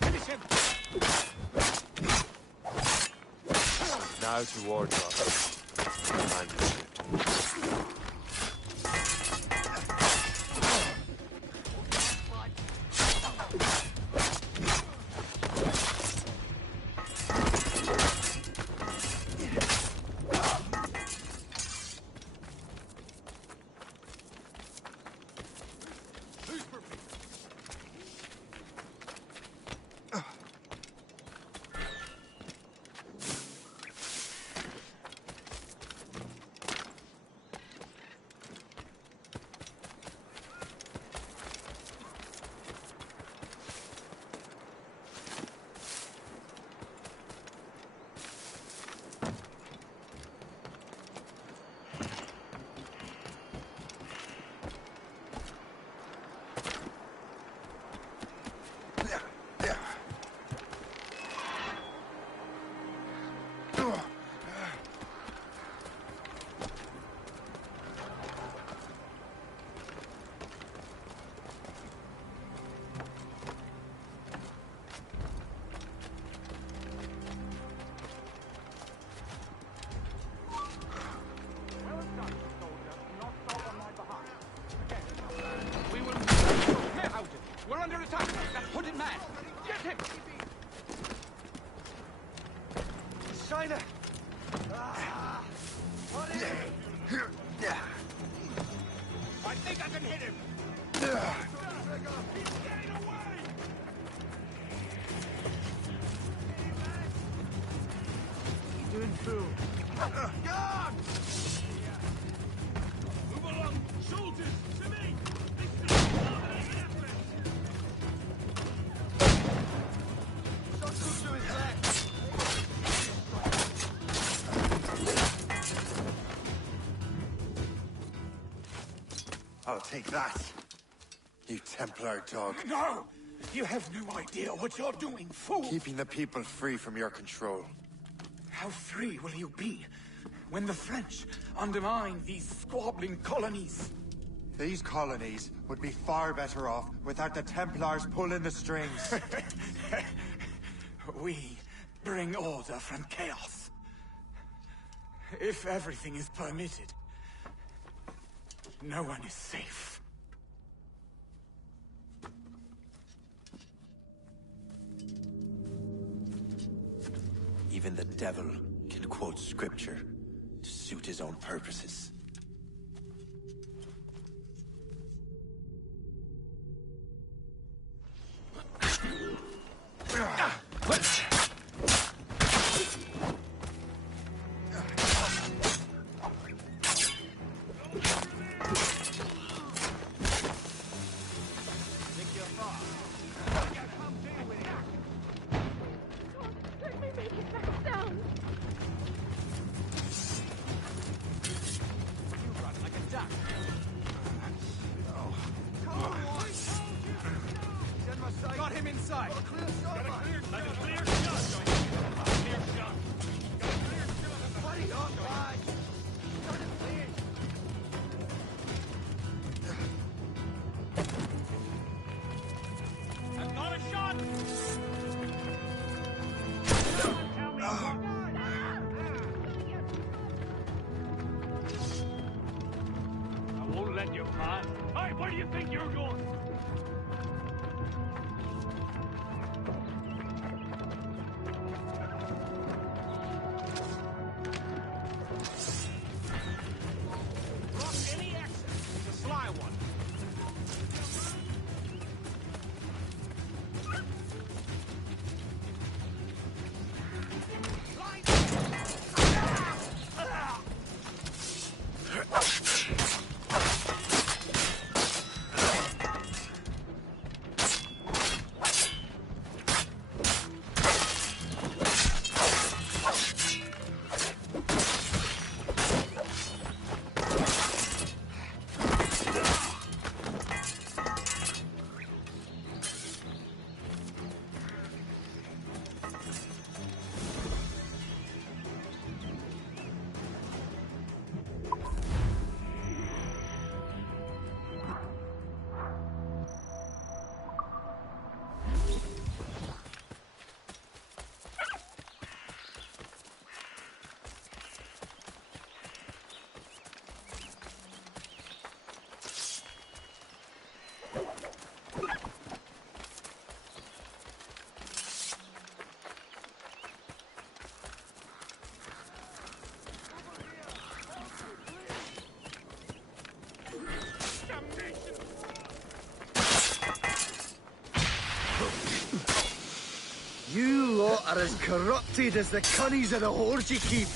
Finish him! Now to Wardrop. We're under attack! That hooded man! Get him! China! What is it? I think I can hit him! He's getting away! He's doing fool. God! Move along! Soldiers! To me! I'll take that, you Templar dog. No! You have no idea what you're doing, fool! Keeping the people free from your control. How free will you be when the French undermine these squabbling colonies? These colonies would be far better off without the Templars pulling the strings. We bring order from chaos. If everything is permitted, no one is safe. Even the devil can quote scripture to suit his own purposes. Got him inside. Got a clear shot. Like a clear shot. Clear shot. Buddy on, lad. Got it clear. I've got a shot. Tell me. I won't let you pass. Hey, where do you think you're going? You lot are as corrupted as the cunnies of the hordes you keep.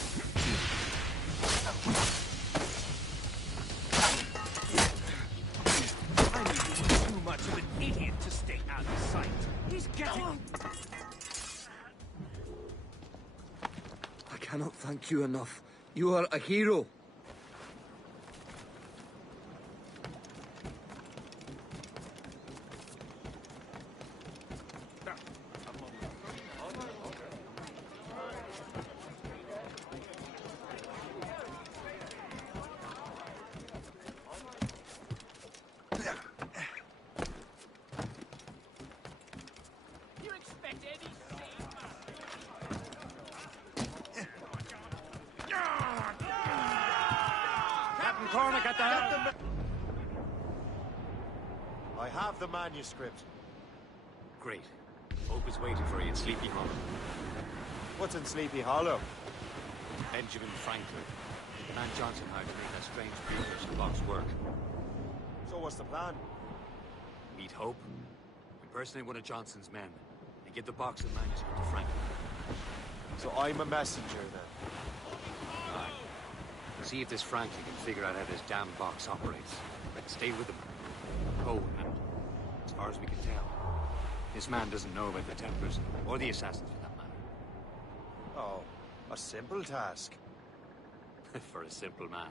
I knew you were too much of an idiot to stay out of sight. He's getting... I cannot thank you enough. You are a hero. I have the manuscript. Great. Hope is waiting for you in Sleepy Hollow. What's in Sleepy Hollow? Benjamin Franklin. The man Johnson hired to make that strange mutation box work. So what's the plan? Meet Hope, impersonate one of Johnson's men, and give the box of manuscript to Franklin. So I'm a messenger then? Aye. See if this Franklin can figure out how this damn box operates. Stay with him. Cold, and as far as we can tell, this man doesn't know about the Templars, or the Assassins for that matter. Oh, a simple task. For a simple man.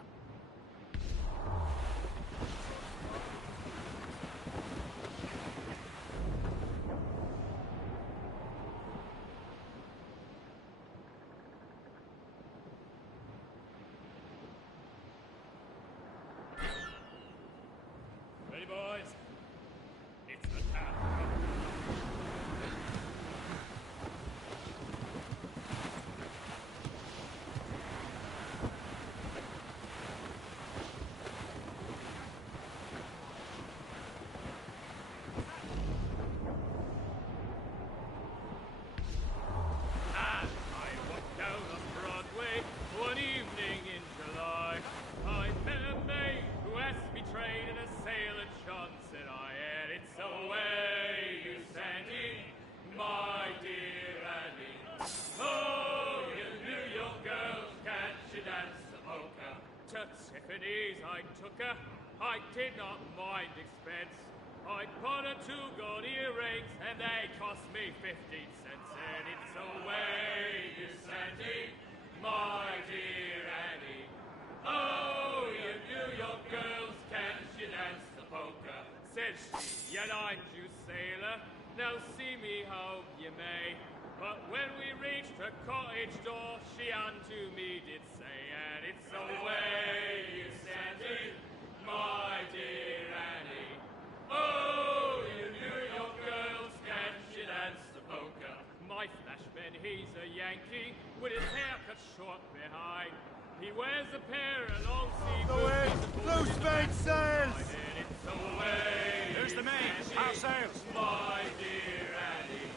Tiffany's, I took her. I did not mind expense. I bought her 2 gold earrings, and they cost me 15 cents. And it's away you sent it, my dear Annie. Oh, you New York girls, can she dance the polka? Said she, yet I'm you sailor. Now see me how you may. But when we reached her cottage door, she unto me did say, and it's away you sent it, my dear Annie. Oh, you New York girls, can she dance the polka? My flashman, he's a Yankee, with his hair cut short behind. He wears a pair of long sea boots. Blue Spade sails! And it's away. There's the main. Our sails. My dear Annie.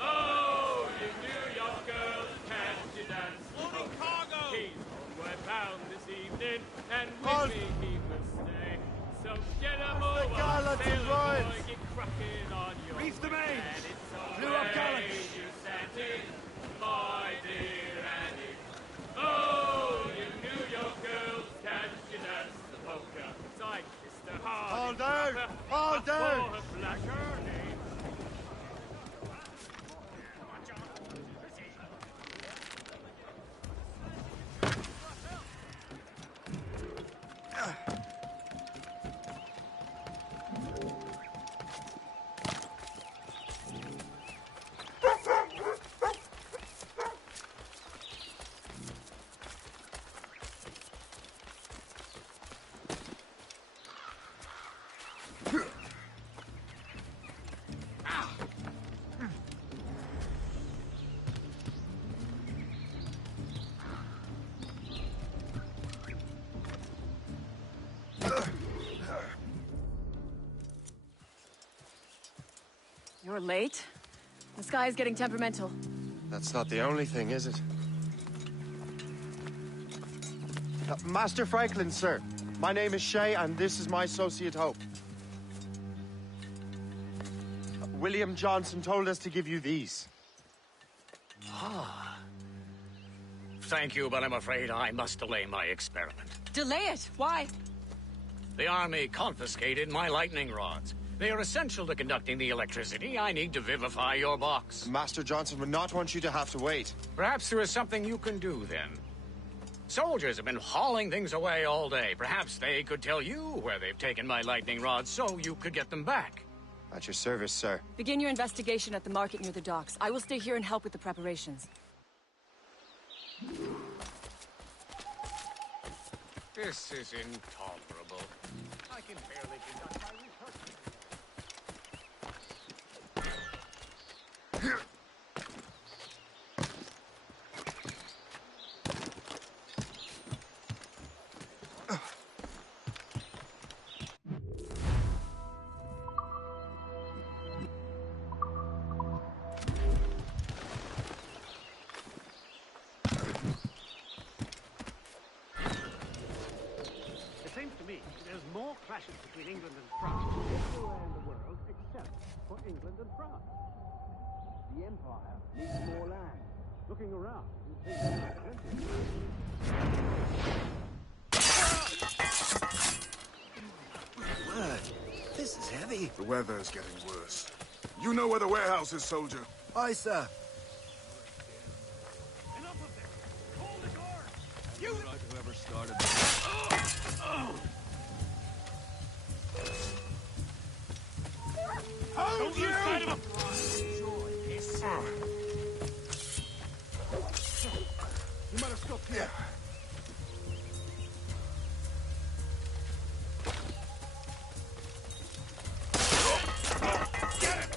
Oh, you New York girls, can she dance the polka? He's homeward bound this evening, and with me he will stay. So get him over, sailor boy, get cracking on your Reef the main. And it's Blew up away gallants. you sent it, my dear Annie. Oh, you New York girls, can she dance the polka? So I kissed her hard. Hold down! Hold down! For her black name. You're late. The sky is getting temperamental. That's not the only thing, is it? Master Franklin, sir. My name is Shay, and this is my associate Hope. William Johnson told us to give you these. Ah. Thank you, but I'm afraid I must delay my experiment. Delay it? Why? The army confiscated my lightning rods. They are essential to conducting the electricity I need to vivify your box. Master Johnson would not want you to have to wait. Perhaps there is something you can do, then. Soldiers have been hauling things away all day. Perhaps they could tell you where they've taken my lightning rods so you could get them back. At your service, sir. Begin your investigation at the market near the docks. I will stay here and help with the preparations. This is intolerable. I can barely conduct my research. It seems to me there's more clashes between England and France everywhere in the world except for England and France. The Empire needs more land. Looking around, you think there's plenty of Word. This is heavy. The weather's getting worse. You know where the warehouse is, soldier? Aye, sir. You right, whoever started. Don't lose sight of him! You might have stopped here. Get it!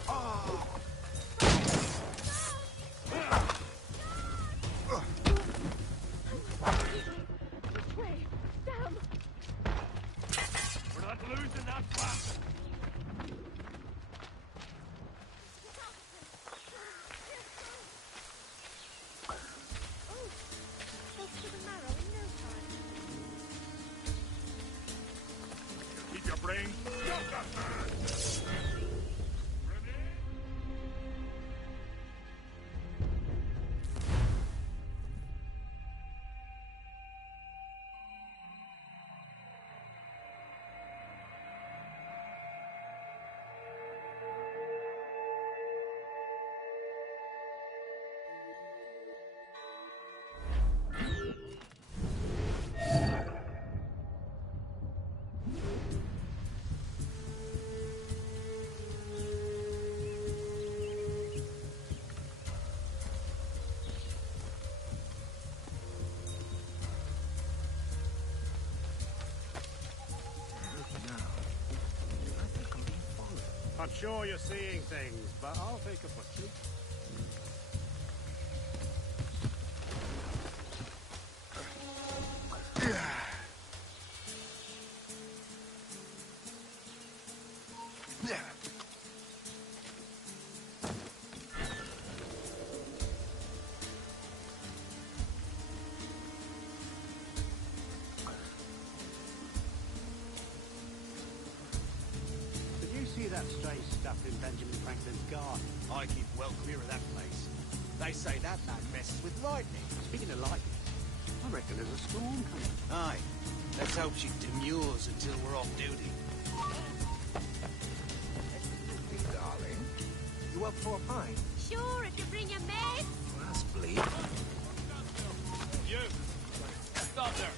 We're not losing that fast. Keep your brains. I'm sure you're seeing things, but I'll take a butcher. Did you see that strange stuff in Benjamin Franklin's garden? I keep well clear of that place. They say that man messes with lightning. Speaking of lightning, I reckon there's a storm coming. Aye. Let's hope she demurs until we're off duty. Darling, you up for a pint? Sure, if you bring your mate. That's bleak. You! Stop there!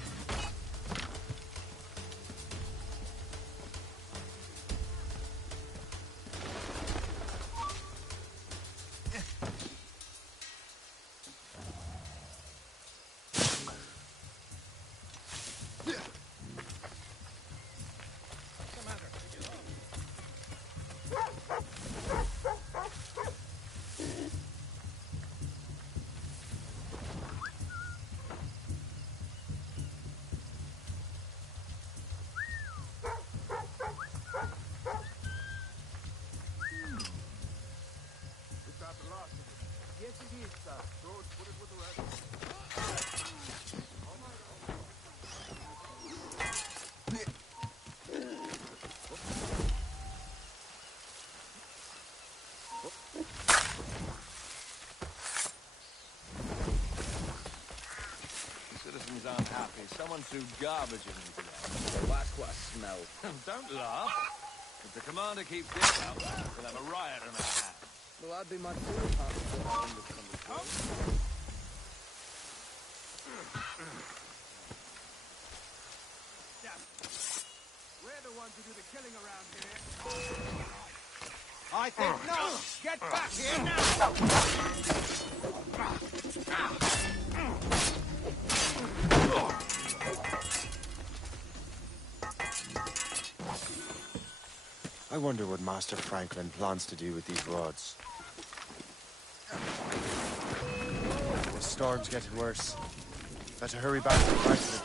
Yes, it is, sir. George, put it with the rest. Citizens aren't happy. Someone threw garbage in them today. Well, that's what I smell. Don't laugh. If the commander keeps this up, we'll have a riot on our hands. Well, that'd be my favorite part of what I understand. We're the ones who do the killing around here. I think not. Get back here now. I wonder what Master Franklin plans to do with these rods. The storm's getting worse. Better hurry back to the president.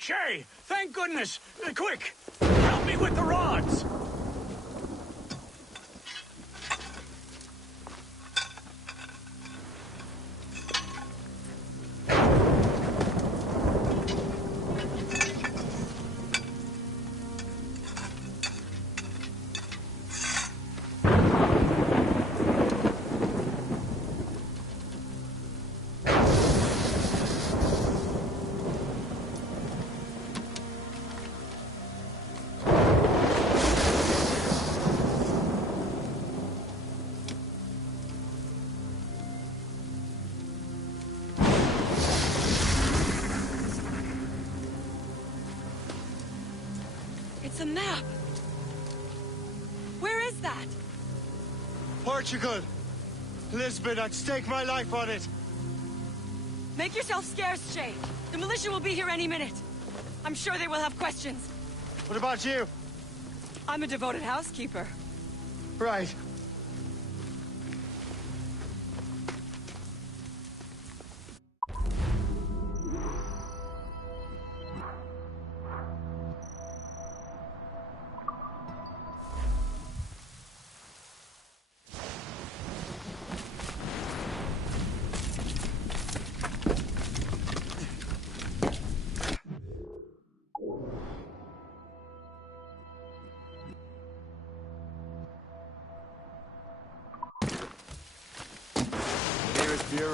Shay, thank goodness! Quick! Help me with the rods! It's a map! Where is that? Portugal! Lisbon, I'd stake my life on it! Make yourself scarce, Shay. The militia will be here any minute. I'm sure they will have questions. What about you? I'm a devoted housekeeper. Right.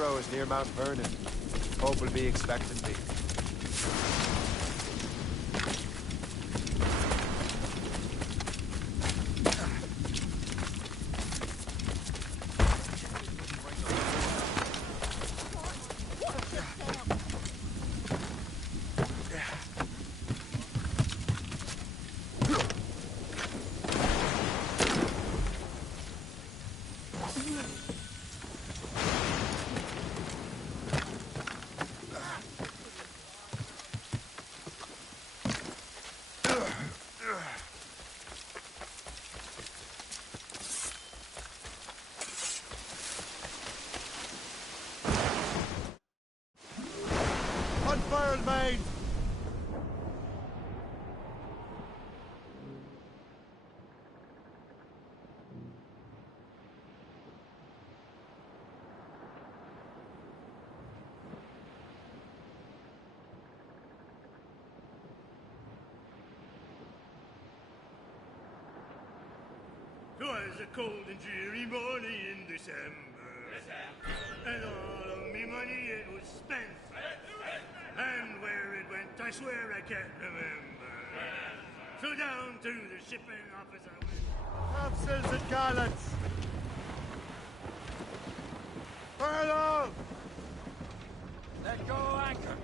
hero is near Mount Vernon. Hope will be expecting me. Unfurled main! Twas a cold and dreary morning in December, and all of me money it was spent. And where it went, I swear I can't remember. So down to the shipping office I went. Topsails and gallants! Furlough! Let go anchor.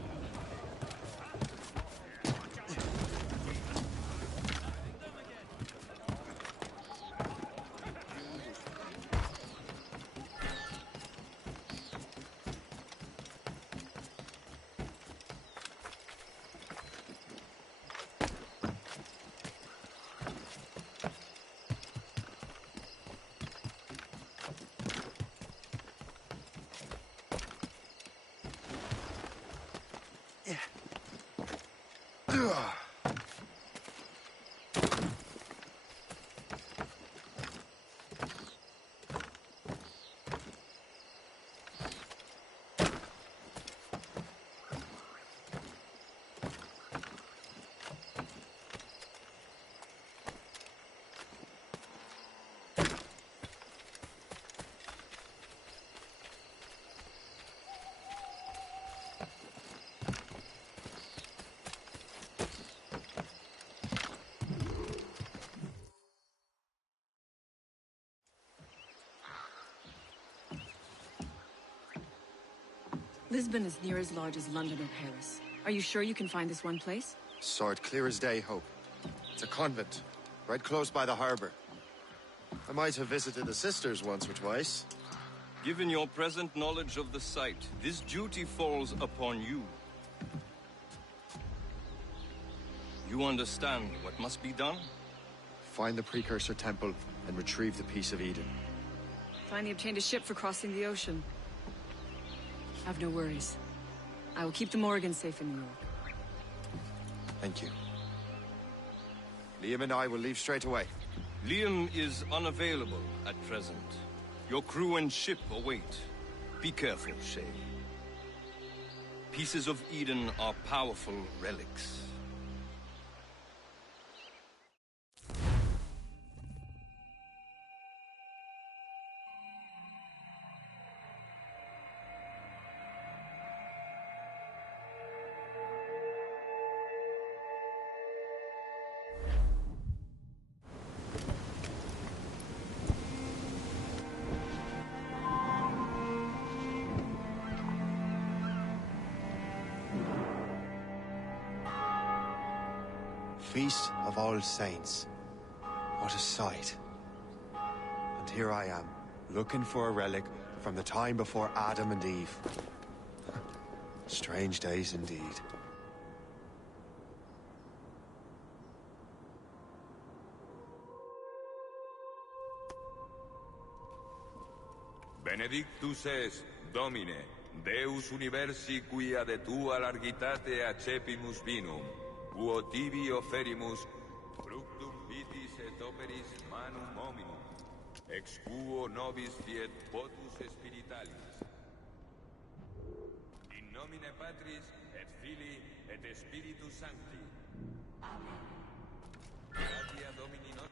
Lisbon is near as large as London or Paris. Are you sure you can find this one place? Saw it clear as day, Hope. It's a convent, right close by the harbor. I might have visited the sisters once or twice. Given your present knowledge of the site, this duty falls upon you. You understand what must be done? Find the precursor temple and retrieve the Piece of Eden. Finally obtained a ship for crossing the ocean. Have no worries. I will keep the Morgans safe in New York. Thank you. Liam and I will leave straight away. Liam is unavailable at present. Your crew and ship await. Be careful, Shay. Pieces of Eden are powerful relics. Feast of All Saints. What a sight. And here I am, looking for a relic from the time before Adam and Eve. Strange days indeed. Benedictus es, Domine, Deus universi quia de tua largitate accepimus vinum, quo tibi oferimus, fructum vitis et operis manum hominum, ex quo nobis fiet potus spiritualis. In nomine Patris, et Filii, et Spiritus Sancti. Amen. Gratia Domini nostri.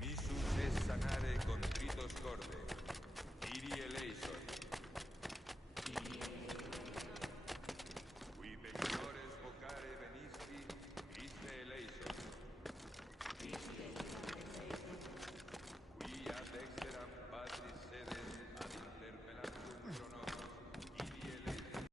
Dimisus es sanare contritos corde. Iri eleison. Qui pectores vocare venisti, Christe eleison. Qui ad exteram patris sedes ad interpellantum chronos. Iri eleison.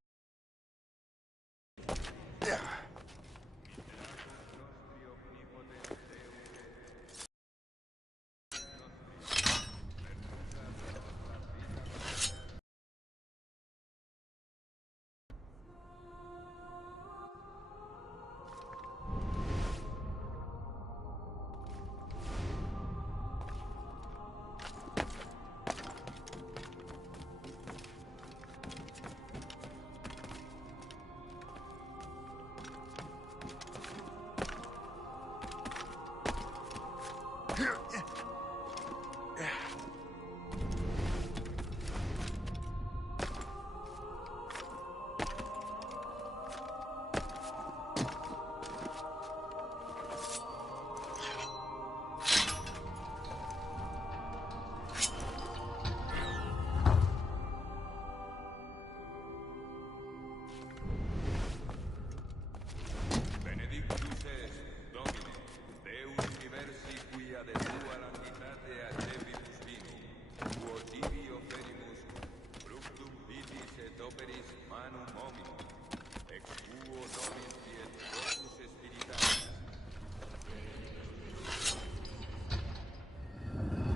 Benedictus est, Domine, Deus universi quia de tua largitate acebimus vinum, quo tibi oferimus, fructum vitis et operis manum hominum, ex quo nobis fiet corpus spiritatis.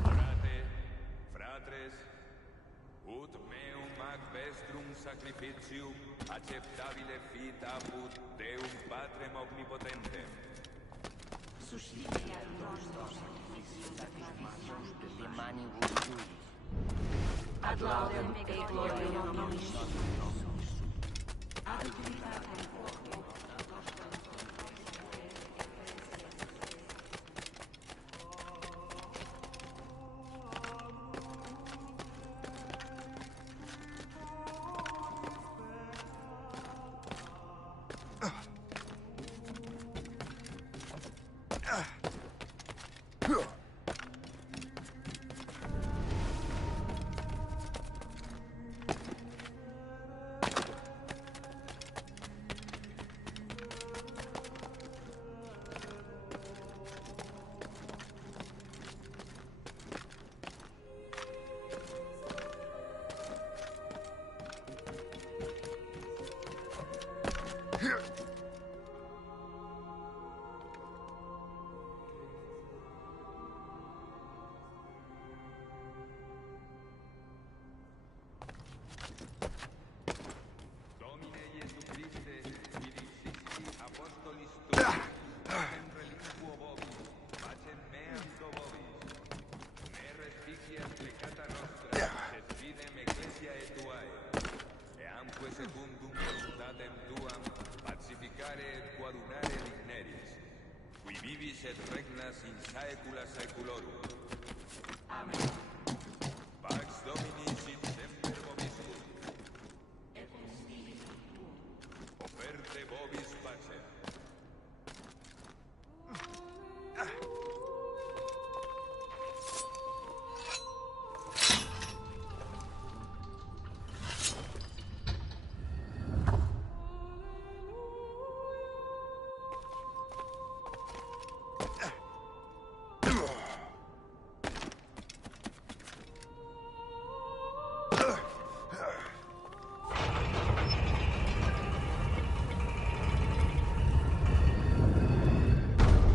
Frate, fratres, ut meum ac vestrum sacrificium acceptabile fit apud Deum Patrem omnipotentem. Suscitea nostro sacrificium de manibus tuis. Ad laudem et gloriam nominis nostris. Ad utilitatem quoque. Domine Iesu Christe, qui dixisti apostolis tuis, pacem relinquo vobis, pacem meam do vobis. Ne respicias peccata nostra, sed fidem ecclesiae tuae. Eamque secundum voluntatem tuam, pacificare et coadunare digneris, qui vivis et regnas in saecula saeculorum. Amen. Pax Domini sit semper vobiscum. Oferte vobis pacem.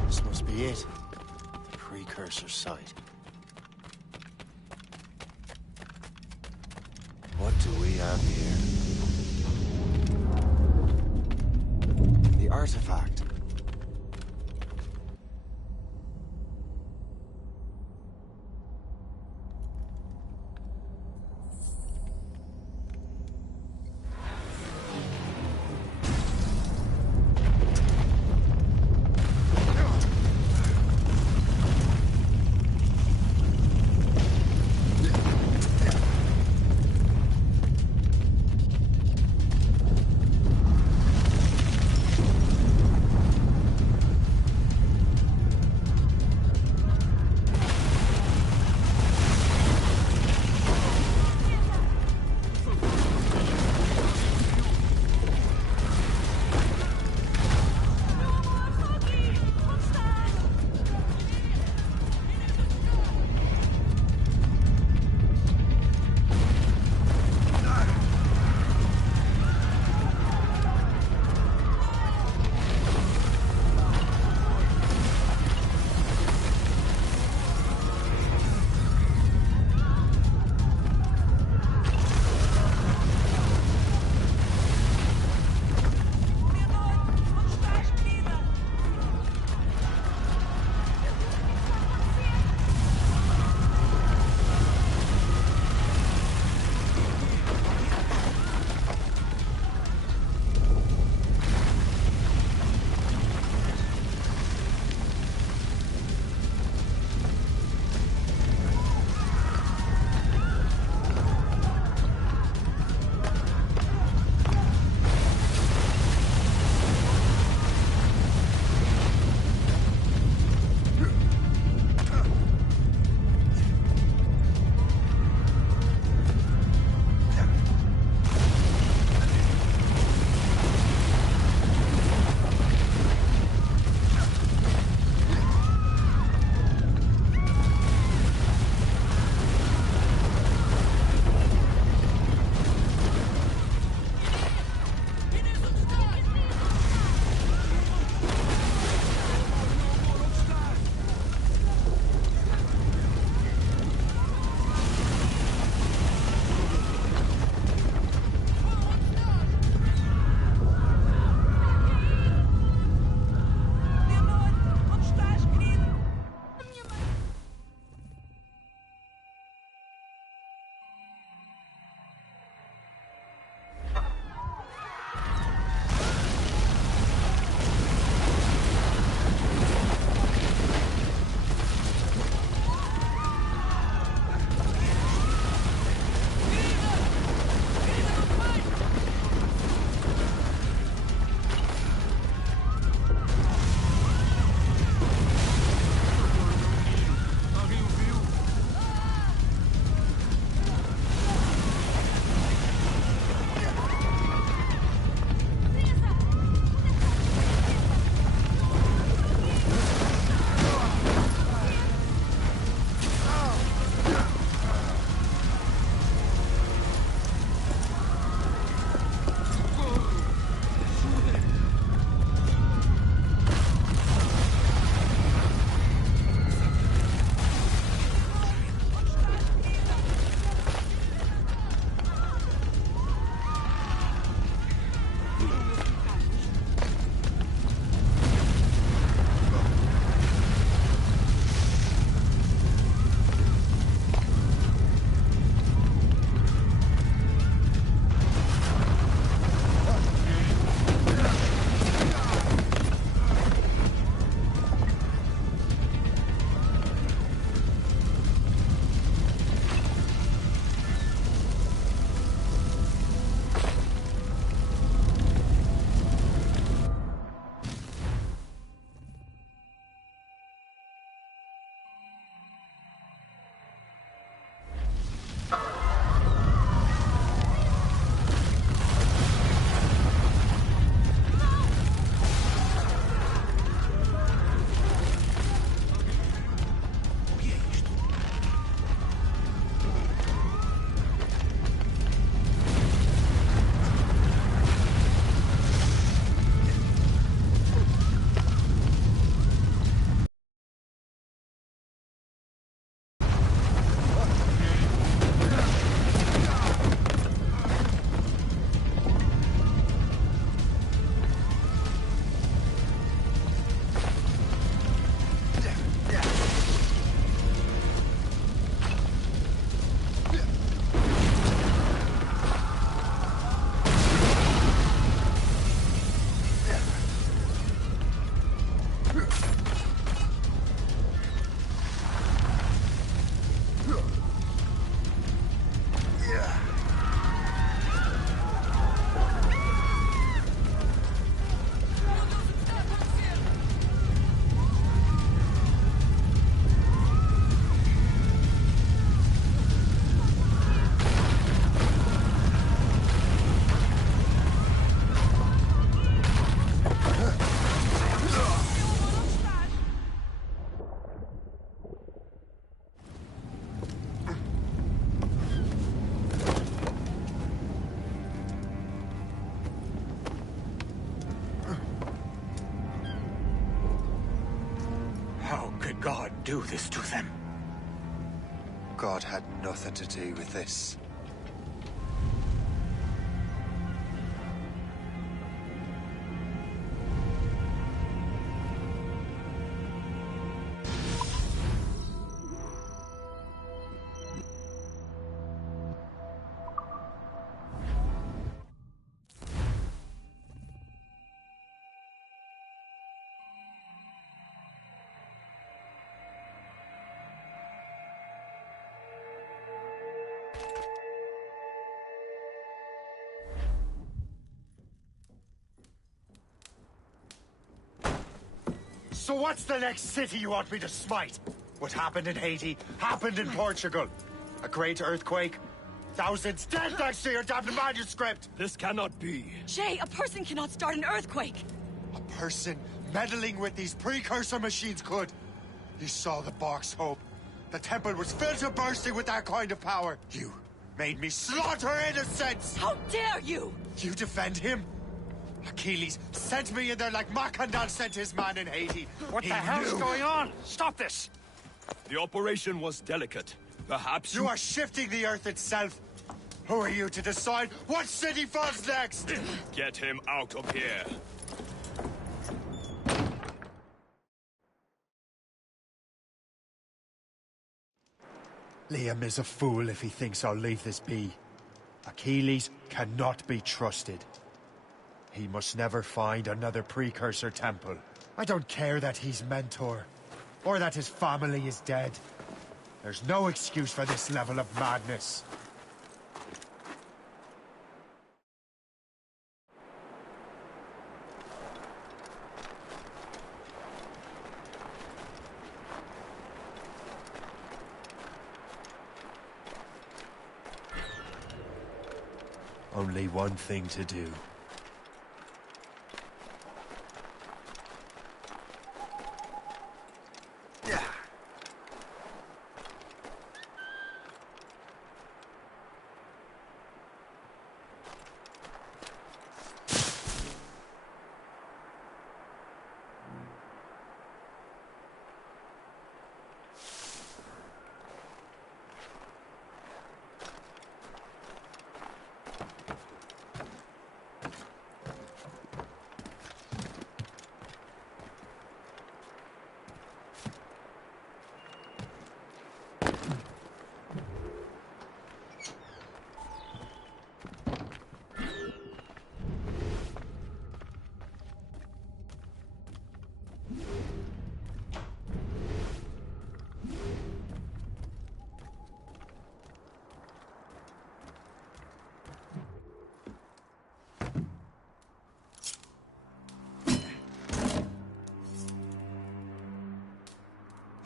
This must be it. The precursor site. What do we have here? The artifact. do this to them? God had nothing to do with this. So what's the next city you want me to smite? What happened in Haiti happened in Portugal. A great earthquake. Thousands dead thanks to your damned manuscript! This cannot be. Shay, a person cannot start an earthquake! A person meddling with these precursor machines could. You saw the box, Hope. The temple was filled to bursting with that kind of power. You made me slaughter innocents! How dare you! You defend him? Achilles sent me in there like Macandal sent his man in Haiti. What the hell's going on? Stop this! The operation was delicate. Perhaps you are shifting the earth itself. Who are you to decide what city falls next? Get him out of here. Liam is a fool if he thinks I'll leave this be. Achilles cannot be trusted. He must never find another precursor temple. I don't care that he's mentor, or that his family is dead. There's no excuse for this level of madness. Only one thing to do.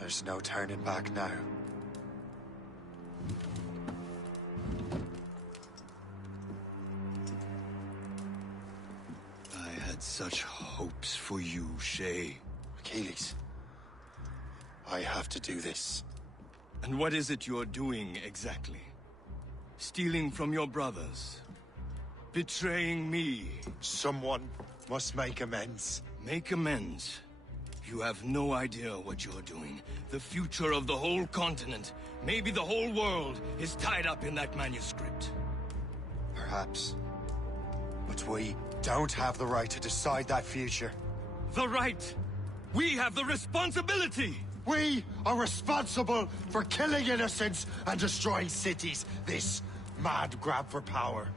There's no turning back now. I had such hopes for you, Shay. Achilles, I have to do this. And what is it you're doing, exactly? Stealing from your brothers? Betraying me? Someone must make amends. Make amends? You have no idea what you're doing. The future of the whole continent, maybe the whole world, is tied up in that manuscript. Perhaps. But we don't have the right to decide that future. The right! We have the responsibility! We are responsible for killing innocents and destroying cities. This mad grab for power.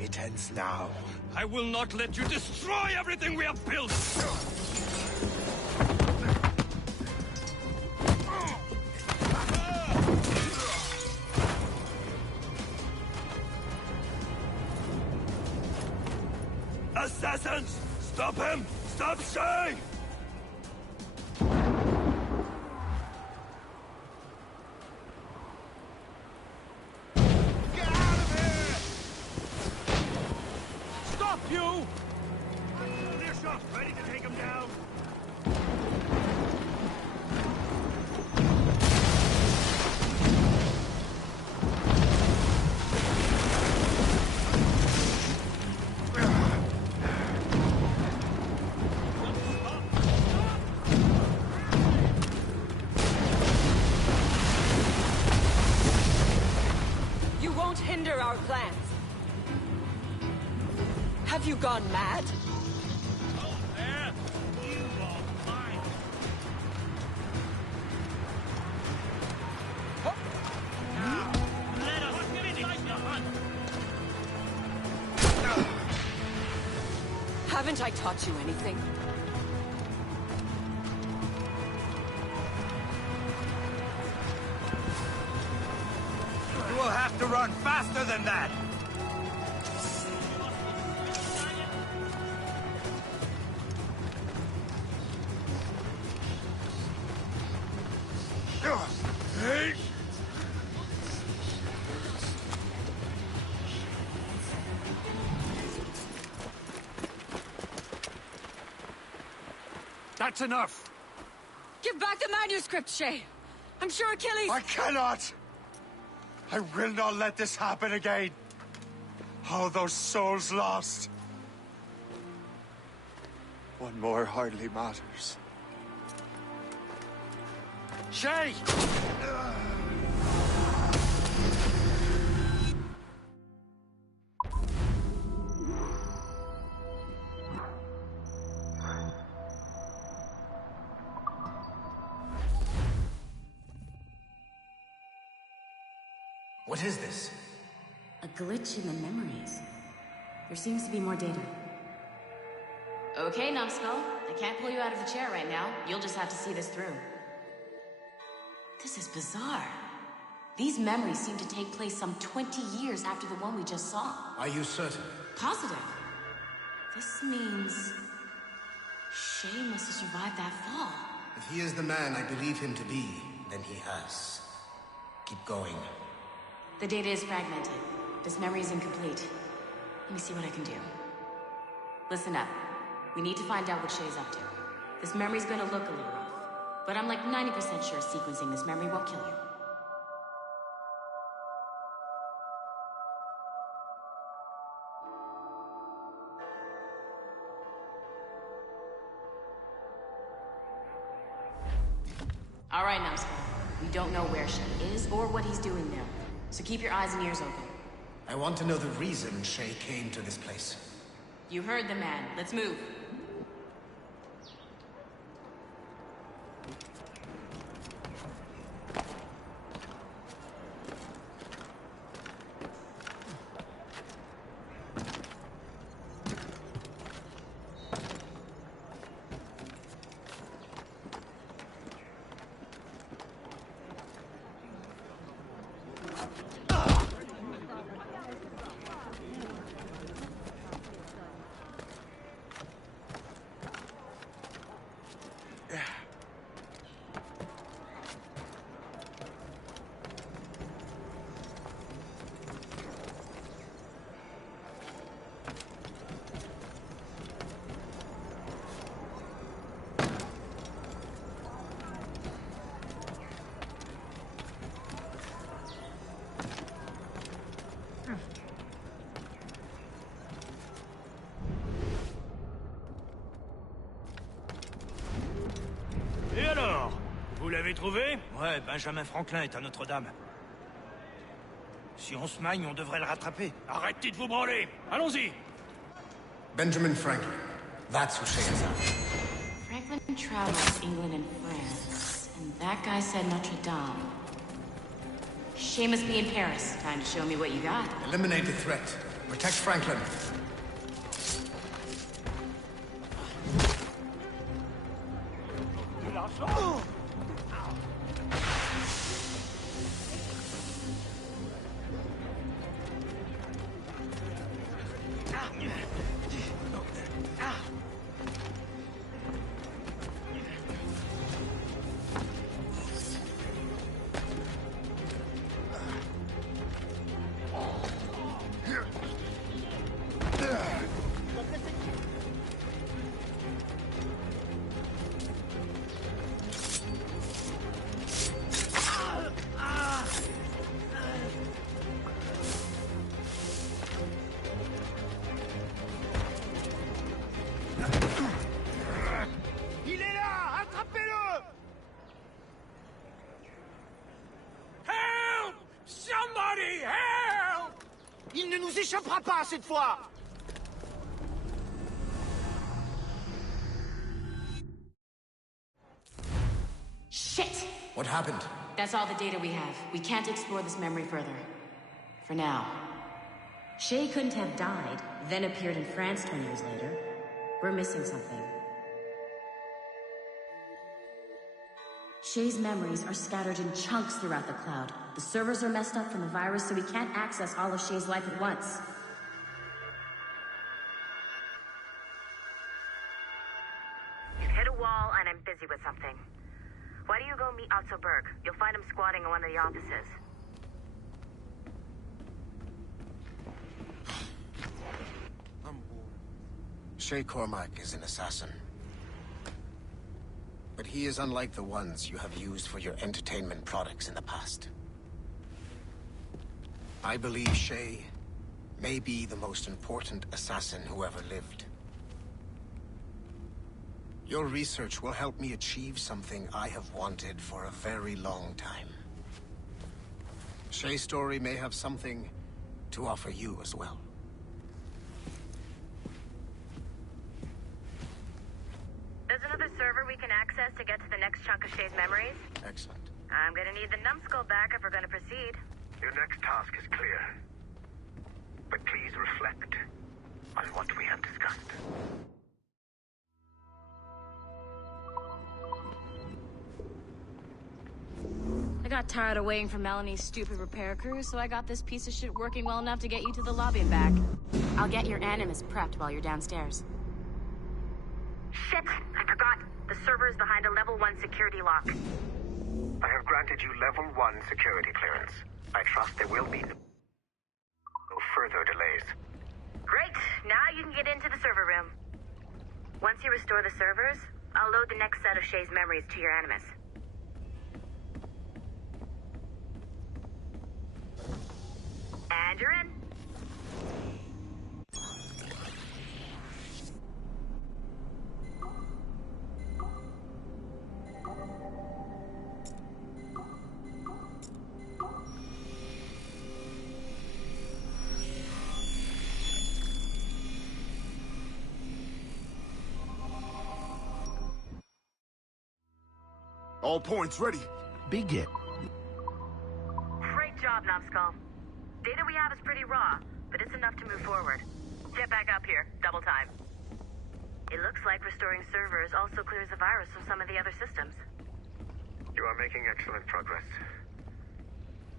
It ends now. I will not let you destroy everything we have built! Assassins! Stop him! Stop Shay! Get out of here! Stop, you! Clear shot, ready to take him down. hinder our plans. Have you gone mad? There, you are mine. Now, let us finish the hunt. Haven't I taught you anything? You will have to run faster than that! That's enough! Give back the manuscript, Shay! I'm sure Achilles... I cannot! I will not let this happen again! All those souls lost! One more hardly matters. Shay! What is this? A glitch in the memories. There seems to be more data. Okay, Numbskull. I can't pull you out of the chair right now. You'll just have to see this through. This is bizarre. These memories seem to take place some 20 years after the one we just saw. Are you certain? Positive. This means... Shay must have survived that fall. If he is the man I believe him to be, then he has. Keep going. The data is fragmented. This memory is incomplete. Let me see what I can do. Listen up. We need to find out what Shay's up to. This memory's gonna look a little rough, but I'm like 90% sure sequencing this memory won't kill you. All right, Numbskull. We don't know where Shay is or what he's doing there. So keep your eyes and ears open. I want to know the reason Shay came to this place. You heard the man. Let's move. Et alors? Vous l'avez trouvé? Ouais, Benjamin Franklin est à Notre-Dame. Si on se magne, on devrait le rattraper. Arrêtez de vous branler! Allons-y! Benjamin Franklin. That's who Shay is after. Franklin traveled England and France, and that guy said Notre-Dame. Shay must be in Paris. Time to show me what you got. Eliminate the threat. Protect Franklin. Il ne nous échappera pas cette fois! Shit! What happened? That's all the data we have. We can't explore this memory further. For now. Shay couldn't have died, then appeared in France 20 years later. We're missing something. Shay's memories are scattered in chunks throughout the cloud. The servers are messed up from the virus, so we can't access all of Shay's life at once. You've hit a wall, and I'm busy with something. Why don't you go meet Otto Berg? You'll find him squatting in one of the offices. Shay Cormac is an assassin. But he is unlike the ones you have used for your entertainment products in the past. I believe Shay may be the most important assassin who ever lived. Your research will help me achieve something I have wanted for a very long time. Shay's story may have something to offer you as well. There's another server we can access to get to the next chunk of Shay's memories. Excellent. I'm gonna need the numbskull back if we're gonna proceed. Your next task is clear. But please reflect on what we have discussed. I got tired of waiting for Melanie's stupid repair crew, so I got this piece of shit working well enough to get you to the lobby and back. I'll get your Animus prepped while you're downstairs. Shit! I forgot. The server is behind a level 1 security lock. I have granted you level 1 security clearance. I trust there will be no further delays. Great! Now you can get into the server room. Once you restore the servers, I'll load the next set of Shay's memories to your Animus. And you're in. All points ready. Begin. Great job, Numbskull. Data we have is pretty raw, but it's enough to move forward. Get back up here. Double time. It looks like restoring servers also clears the virus from some of the other systems. You are making excellent progress.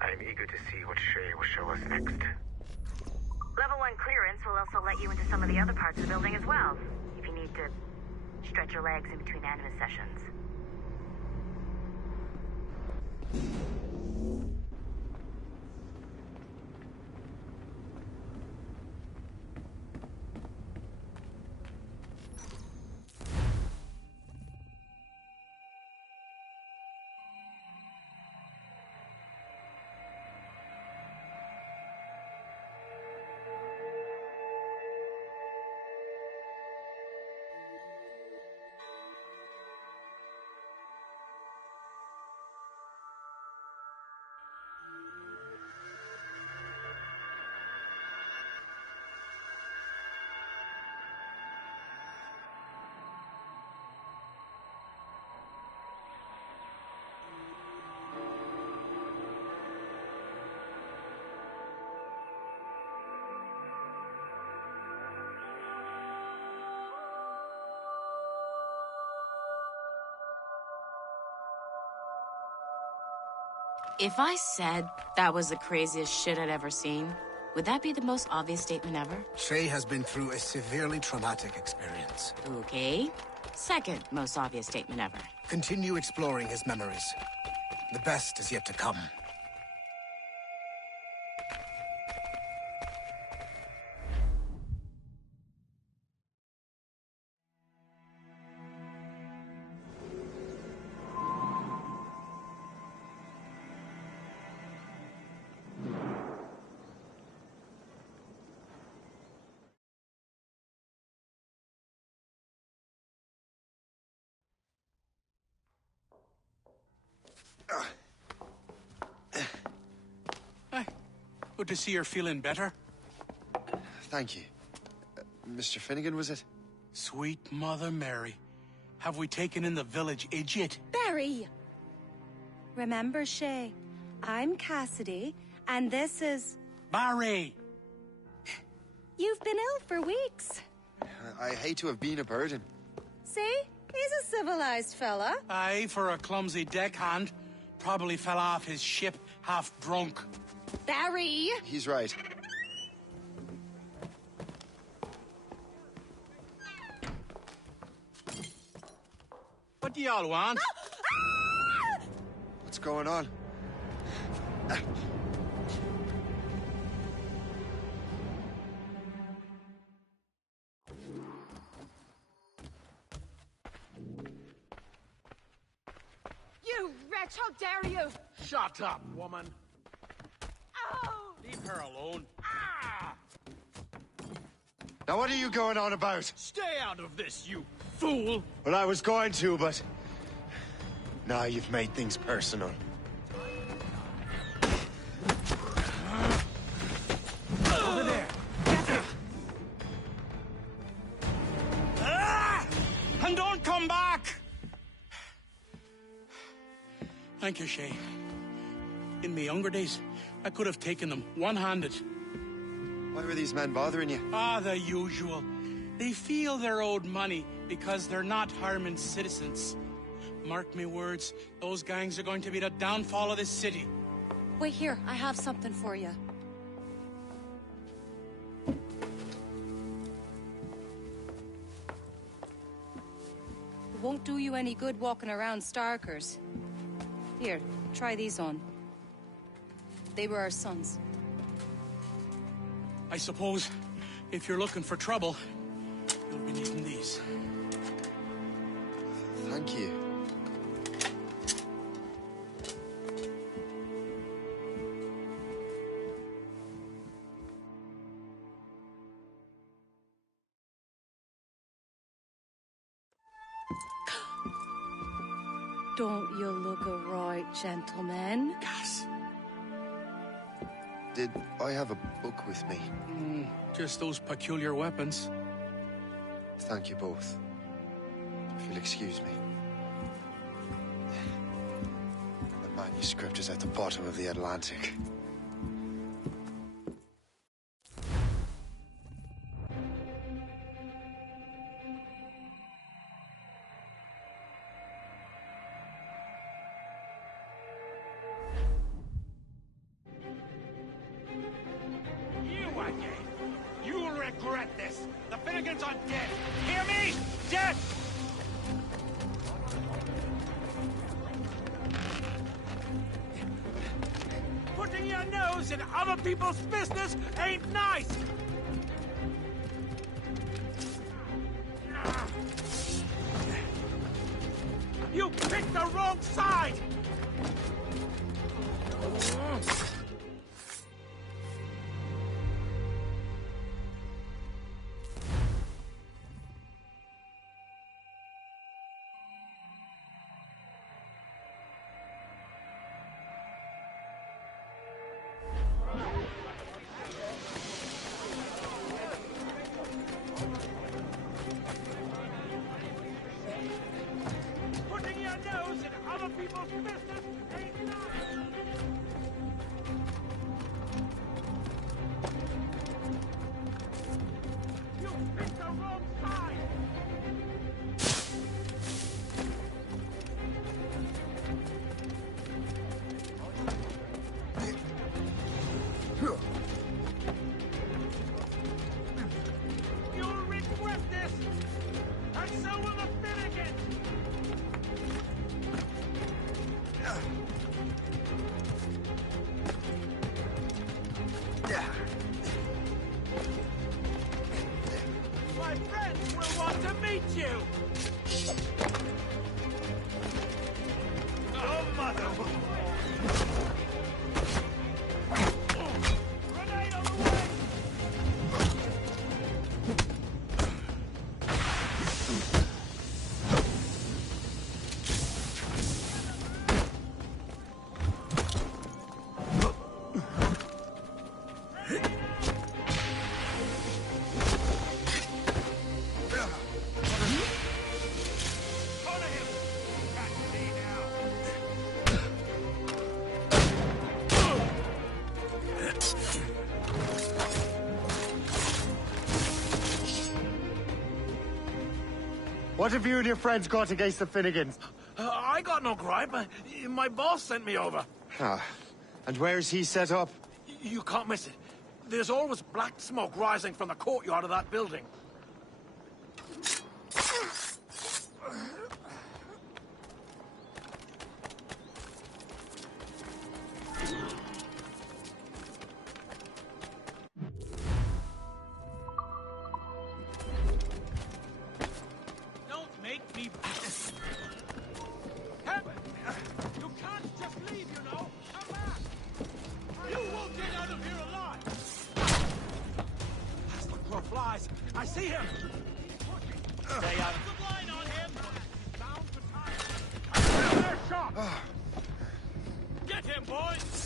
I am eager to see what Shay will show us next. Level 1 clearance will also let you into some of the other parts of the building as well, if you need to stretch your legs in between Animus sessions. If I said that was the craziest shit I'd ever seen, would that be the most obvious statement ever? Shay has been through a severely traumatic experience. Okay. Second most obvious statement ever. Continue exploring his memories. The best is yet to come. Good to see you're feeling better. Thank you. Mr. Finnegan, was it? Sweet Mother Mary. Have we taken in the village idiot? Barry! Remember, Shay, I'm Cassidy, and this is... Barry! You've been ill for weeks. I hate to have been a burden. See? He's a civilized fella. Aye, for a clumsy deckhand. Probably fell off his ship, half drunk. Barry! He's right. What do y'all want? What's going on? You wretch, how dare you! Shut up, woman. Oh! Leave her alone. Now what are you going on about? Stay out of this, you fool! Well, I was going to, but... Now you've made things personal. Over there! Get her! And don't come back! Thank you, Shay. In my younger days, I could have taken them one-handed. Why were these men bothering you? Ah, the usual. They feel they're owed money because they're not harming citizens. Mark me words, those gangs are going to be the downfall of this city. Wait here, I have something for you. It won't do you any good walking around Starkers. Here, try these on. They were our sons. I suppose, if you're looking for trouble, you'll be needing these. Thank you. Don't you look a right, gentlemen? Cass. Did I have a book with me? Just those peculiar weapons. Thank you both. If you'll excuse me. The manuscript is at the bottom of the Atlantic. You'll regret this. The Finnegans are dead. Hear me? Dead! Putting your nose in other people's business ain't nice! You picked the wrong side! Putting your nose in other people's business ain't nice! You picked the wrong side! You'll regret this! And so will the Finnegan! My friends will want to meet you! Oh, mother! Grenade on the way! What have you and your friends got against the Finnegans? I got no gripe. My boss sent me over. Ah, and where's he set up? You can't miss it. There's always black smoke rising from the courtyard of that building. Don't make me... You can't just leave, you know. Come back. You won't get out of here alive. As the crow flies, I see him. Stay out. The line on him. Bound for time. Their shot. Get him, boys.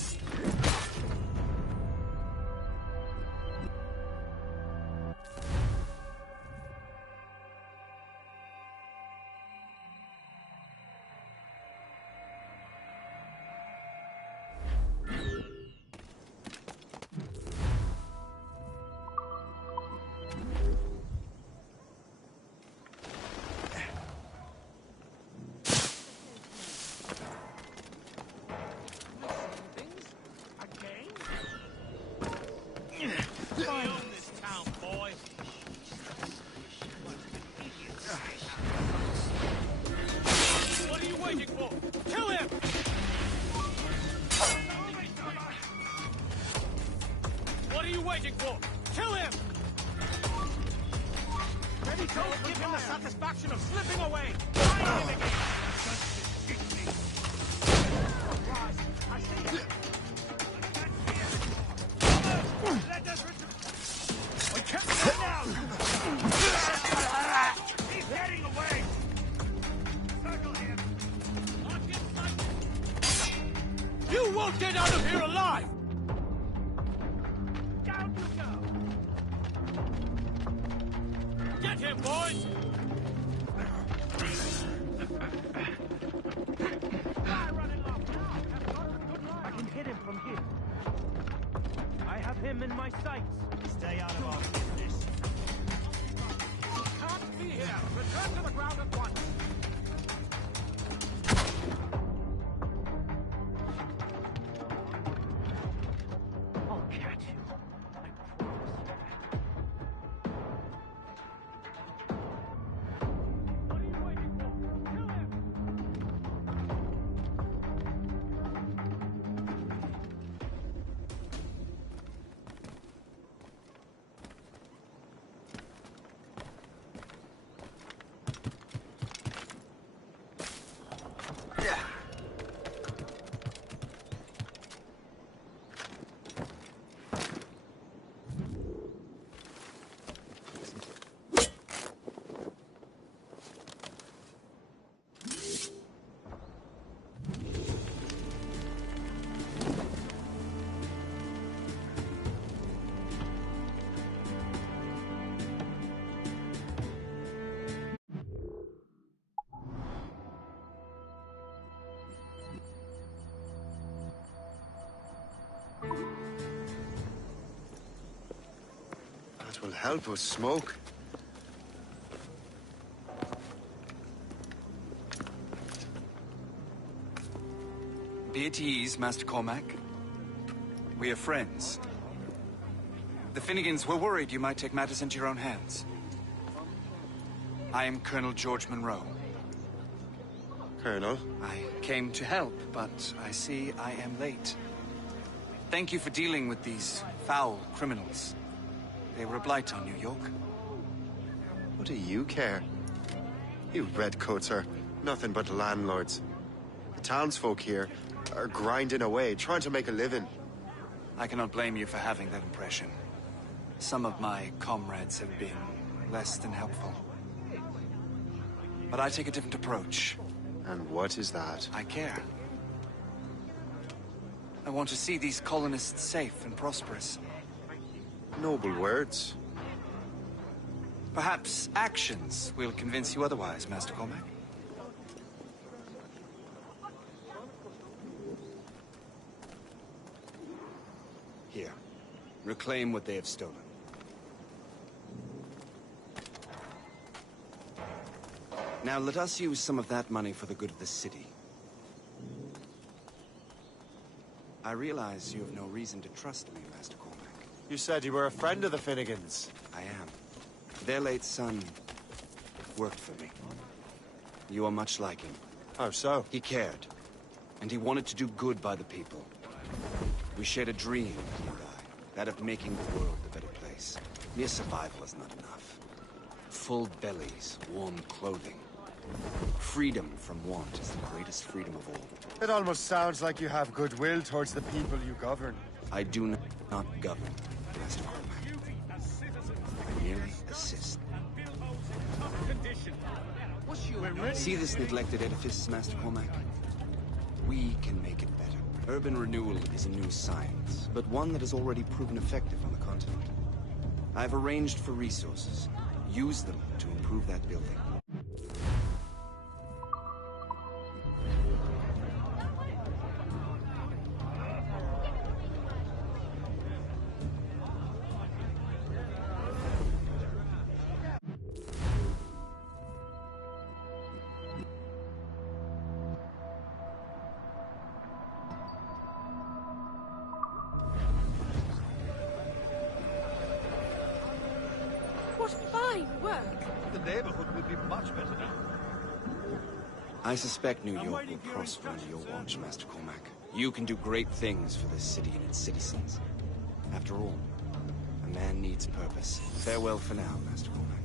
We own this town, boys. What are you waiting for? Kill him! What are you waiting for? Kill him! Maybe don't give him the satisfaction of slipping away. Find him again. I see him. Let us return. We can't get out. He's getting away. Circle him. You won't get out of here alive! Down you go. Get him, boys! I can hit him from here. I have him in my sights. Stay out of our business. Can't be here. Return to the ground at once. I'll catch you. I promise you that. What are you waiting for? Kill him. That will help us smoke. Be at ease, Master Cormac. We are friends. The Finnegans were worried you might take matters into your own hands. I am Colonel George Monroe. Colonel? I came to help, but I see I am late. Thank you for dealing with these foul criminals. They were a blight on New York. What do you care? You redcoats are nothing but landlords. The townsfolk here are grinding away, trying to make a living. I cannot blame you for having that impression. Some of my comrades have been less than helpful. But I take a different approach. And what is that? I care. I want to see these colonists safe and prosperous. Noble words. Perhaps actions will convince you otherwise, Master Cormac. Here. Reclaim what they have stolen. Now let us use some of that money for the good of the city. I realize you have no reason to trust me, Master Cormac. You said you were a friend of the Finnegans. I am. Their late son worked for me. You are much like him. How so? He cared, and he wanted to do good by the people. We shared a dream, he and I, that of making the world a better place. Mere survival is not enough. Full bellies, warm clothing. Freedom from want is the greatest freedom of all. It almost sounds like you have goodwill towards the people you govern. I do not govern, Master Cormac. I merely assist. See this neglected edifice, Master Cormac? We can make it better. Urban renewal is a new science, but one that has already proven effective on the continent. I've arranged for resources. Use them to improve that building. What fine work! The neighborhood will be much better now. I suspect New York will prosper under your watch, Master Cormac. You can do great things for this city and its citizens. After all, a man needs purpose. Farewell for now, Master Cormac.